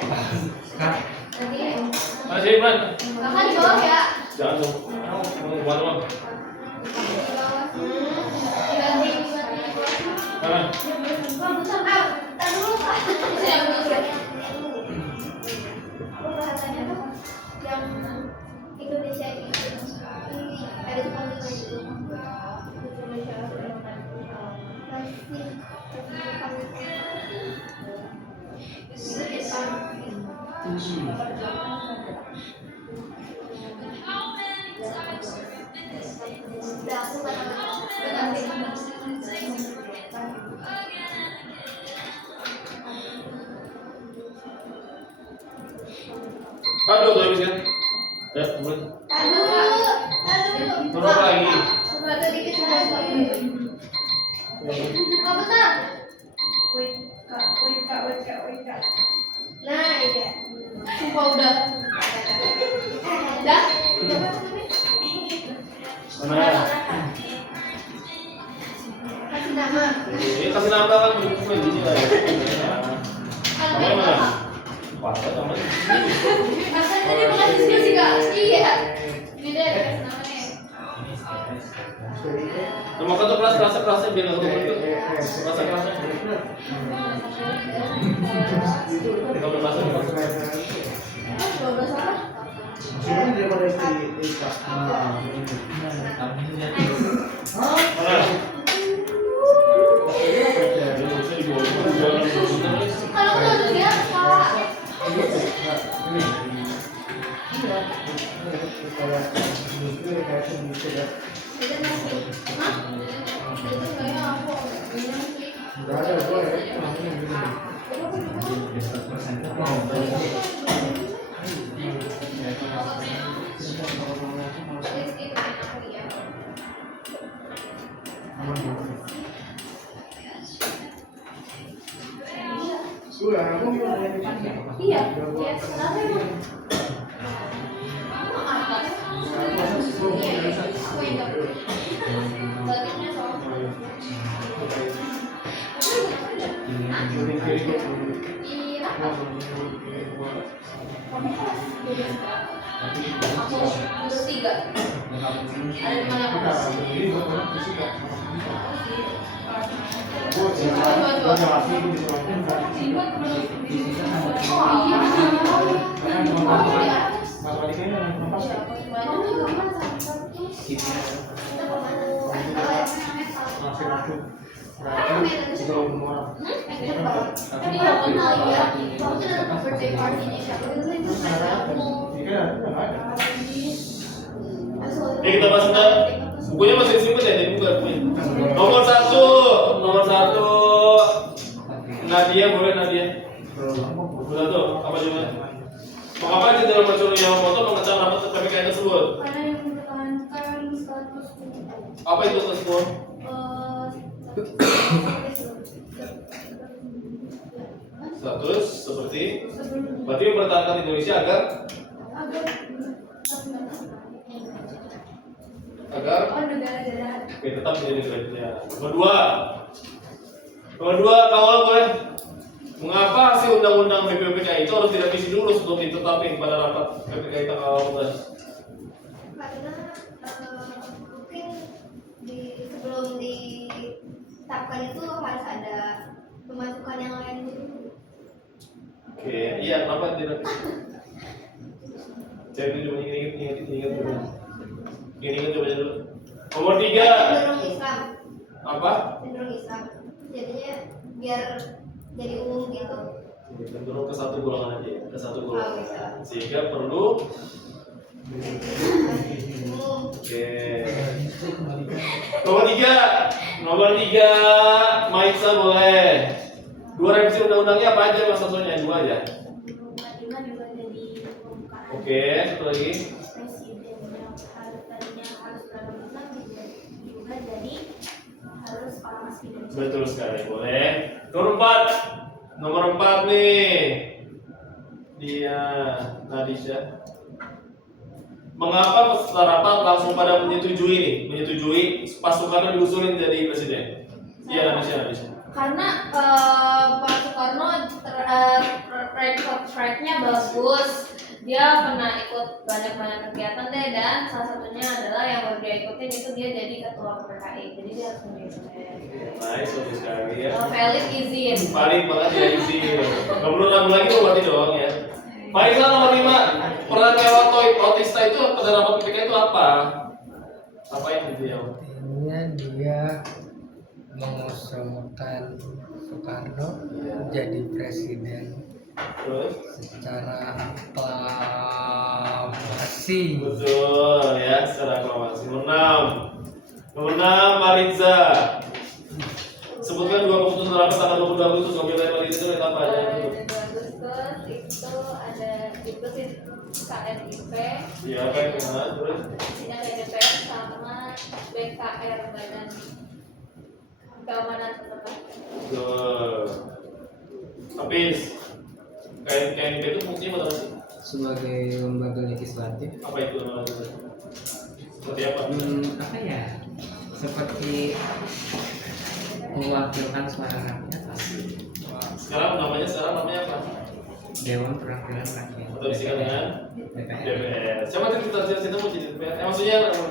Masih Iman? Kakak di bawah ya. Jangan dong. Buat apa? Mana? Pembahasannya tuh yang Indonesia ini ada di mana itu? Indonesia Aduh, udah habis kan? Ya, mulai. Berapa lagi? Sebentar dikit sudah Apa bentar? WK. Nah, iya. Sumpah udah. Udah? Mana? Kasih nama. Ini kasih nama kan bukan di sini lah ya. Kalau Namanya mana? beda. Pasal namanya. Rasanya tadi mau kasih diskusi kak? Iya. Beda ya kasih namanya. Nama kan tuh kelasnya biar nggak ketemu itu. Kelasnya. Kita berkelasnya di kelas. Oh, 12 apa? Maksudnya daripada istri Ika. Mana? Kalau aku udah lihat kak. Hah? Itu kayaknya aku bingung sih. Nggak ada, gue ya. Sudah, aku mau Iya, iya, kenapa emang? Oke, kita bahas tentang bukunya masih disimpan ya, jadi bukan bukunya. Nomor satu Nadia, boleh Nadia. Nomor satu, apa jawabannya? Mengapa di dalam mencuri yang foto mengecam rapat PPKI tersebut? Karena yang mempertahankan status quo. Apa itu tersebut? Status seperti berarti mempertahankan Indonesia agar negara-negara. oke, tetap menjadi negara. Nomor dua, kawal boleh. Mengapa hasil undang-undang BPPKI itu harus direvisi dulu sebelum ditetapkan pada rapat BPPKI tanggal 18? Karena mungkin sebelum ditetapkan itu harus ada pemasukan yang lain dulu. Oke, iya, kenapa tidak? Saya dulu coba ingat dulu. Ingat coba dulu. Nomor 3. Cenderung Islam. Apa? Cenderung Islam. Jadinya biar jadi umum gitu. Cenderung ke satu golongan aja, ke satu Oh, golongan. bisa. Sehingga perlu. Umum. Oke. Nomor 3, Maitza boleh. 2 revisi undang-undangnya apa aja Mas Sosonya? 2 aja. Mukadimah juga jadi pembukaan. Oke, satu lagi. Presiden yang tadinya harus beragam Islam juga jadi harus orang asli Indonesia. Betul sekali, boleh. Nomor 4 nih. Dia Nadisha. Mengapa peserta rapat langsung pada menyetujui Pak Soekarno diusulin jadi presiden? Iya, Nadisha. Karena Pak Soekarno record tracknya bagus, dia pernah ikut banyak kegiatan deh, dan salah satunya adalah yang baru dia ikutin itu dia jadi ketua PPKI, jadi dia harus menjadi Nice, bagus sekali ya. valid izin. Paling banget ya isi. Gak perlu ragu lagi tuh berarti doang ya. Faisal nomor 5, peran lewat autista itu pada rapat PPK itu apa? Apa yang dia? Intinya dia mengusulkan Soekarno jadi presiden Terus? secara aklamasi. Betul ya, secara aklamasi. Nomor 6, Mariza. Sebutkan 2 keputusan rapat tanggal 22 Agustus ngambil Mariza itu apa aja itu? 22 Agustus itu ada itu KNIP, Iya, apa yang mana? Terus? isinya DPR sama BKR, Badan Keamanan Tetap. Betul. Habis. KNIP itu fungsinya apa sih? Sebagai lembaga legislatif, Apa itu namanya? Seperti apa? apa ya? Seperti mewakilkan suara rakyat. Sekarang namanya apa? Dewan Perwakilan Rakyat. Atau disingkat dengan DPR. DPR. Siapa tuh kita mau jadi DPR? Maksudnya nomor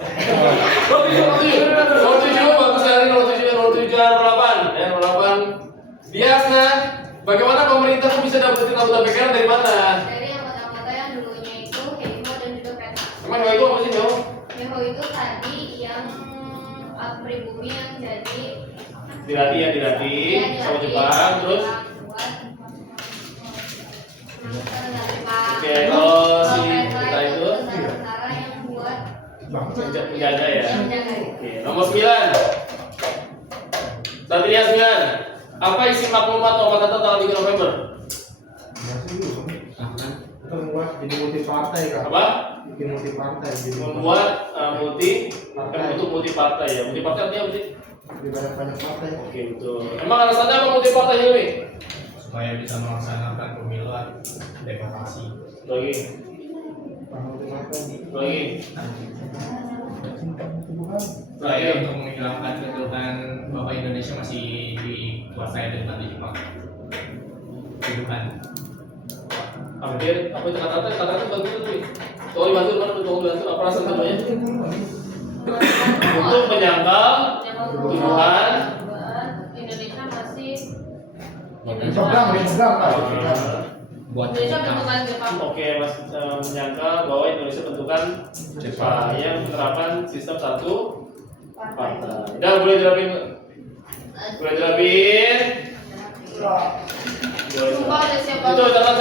7 bagus sekali, nomor 7 08 ya, 08. Biasa. Bagaimana pemerintah tuh bisa dapetin anggota PKR dari mana? Dari anggota-anggota yang dulunya itu Hemo dan juga Peta. Emang itu apa sih, Jauh? Hemo itu tadi yang pribumi yang jadi Dilatih sama Jepang, terus oke, kalau si Peta itu tentara yang buat menjaga ya. menjaga. Oke, nomor 9. Satria 9. Apa isi maklumat nomor tata tanggal 3 November? Masih dulu. Kita membuat jadi multi partai kak. Apa? Bikin multi partai. Jadi Membuat membentuk multi partai ya. Multi partai artinya apa sih? Lebih banyak partai. Oke, betul. Emang alasannya apa multi partai ini? Supaya bisa melaksanakan pemilu demokrasi. Lagi. Multi partai. Lagi. Supaya untuk menghilangkan keturunan bahwa Indonesia masih dikuasai dengan Jepang. Kehidupan. Hampir apa itu kata-kata bantu tuh. Tolong bantu mana tuh bantu apa rasa namanya? Untuk menyangkal tuduhan Indonesia masih Dipegang kak. Buat Indonesia bentukan Jepang. Oke, Mas menyangka bahwa Indonesia bentukan Jepang yang penerapan sistem satu partai. Udah boleh dirapin? Boleh dirapin? Sumpah udah siap banget. Itu catatan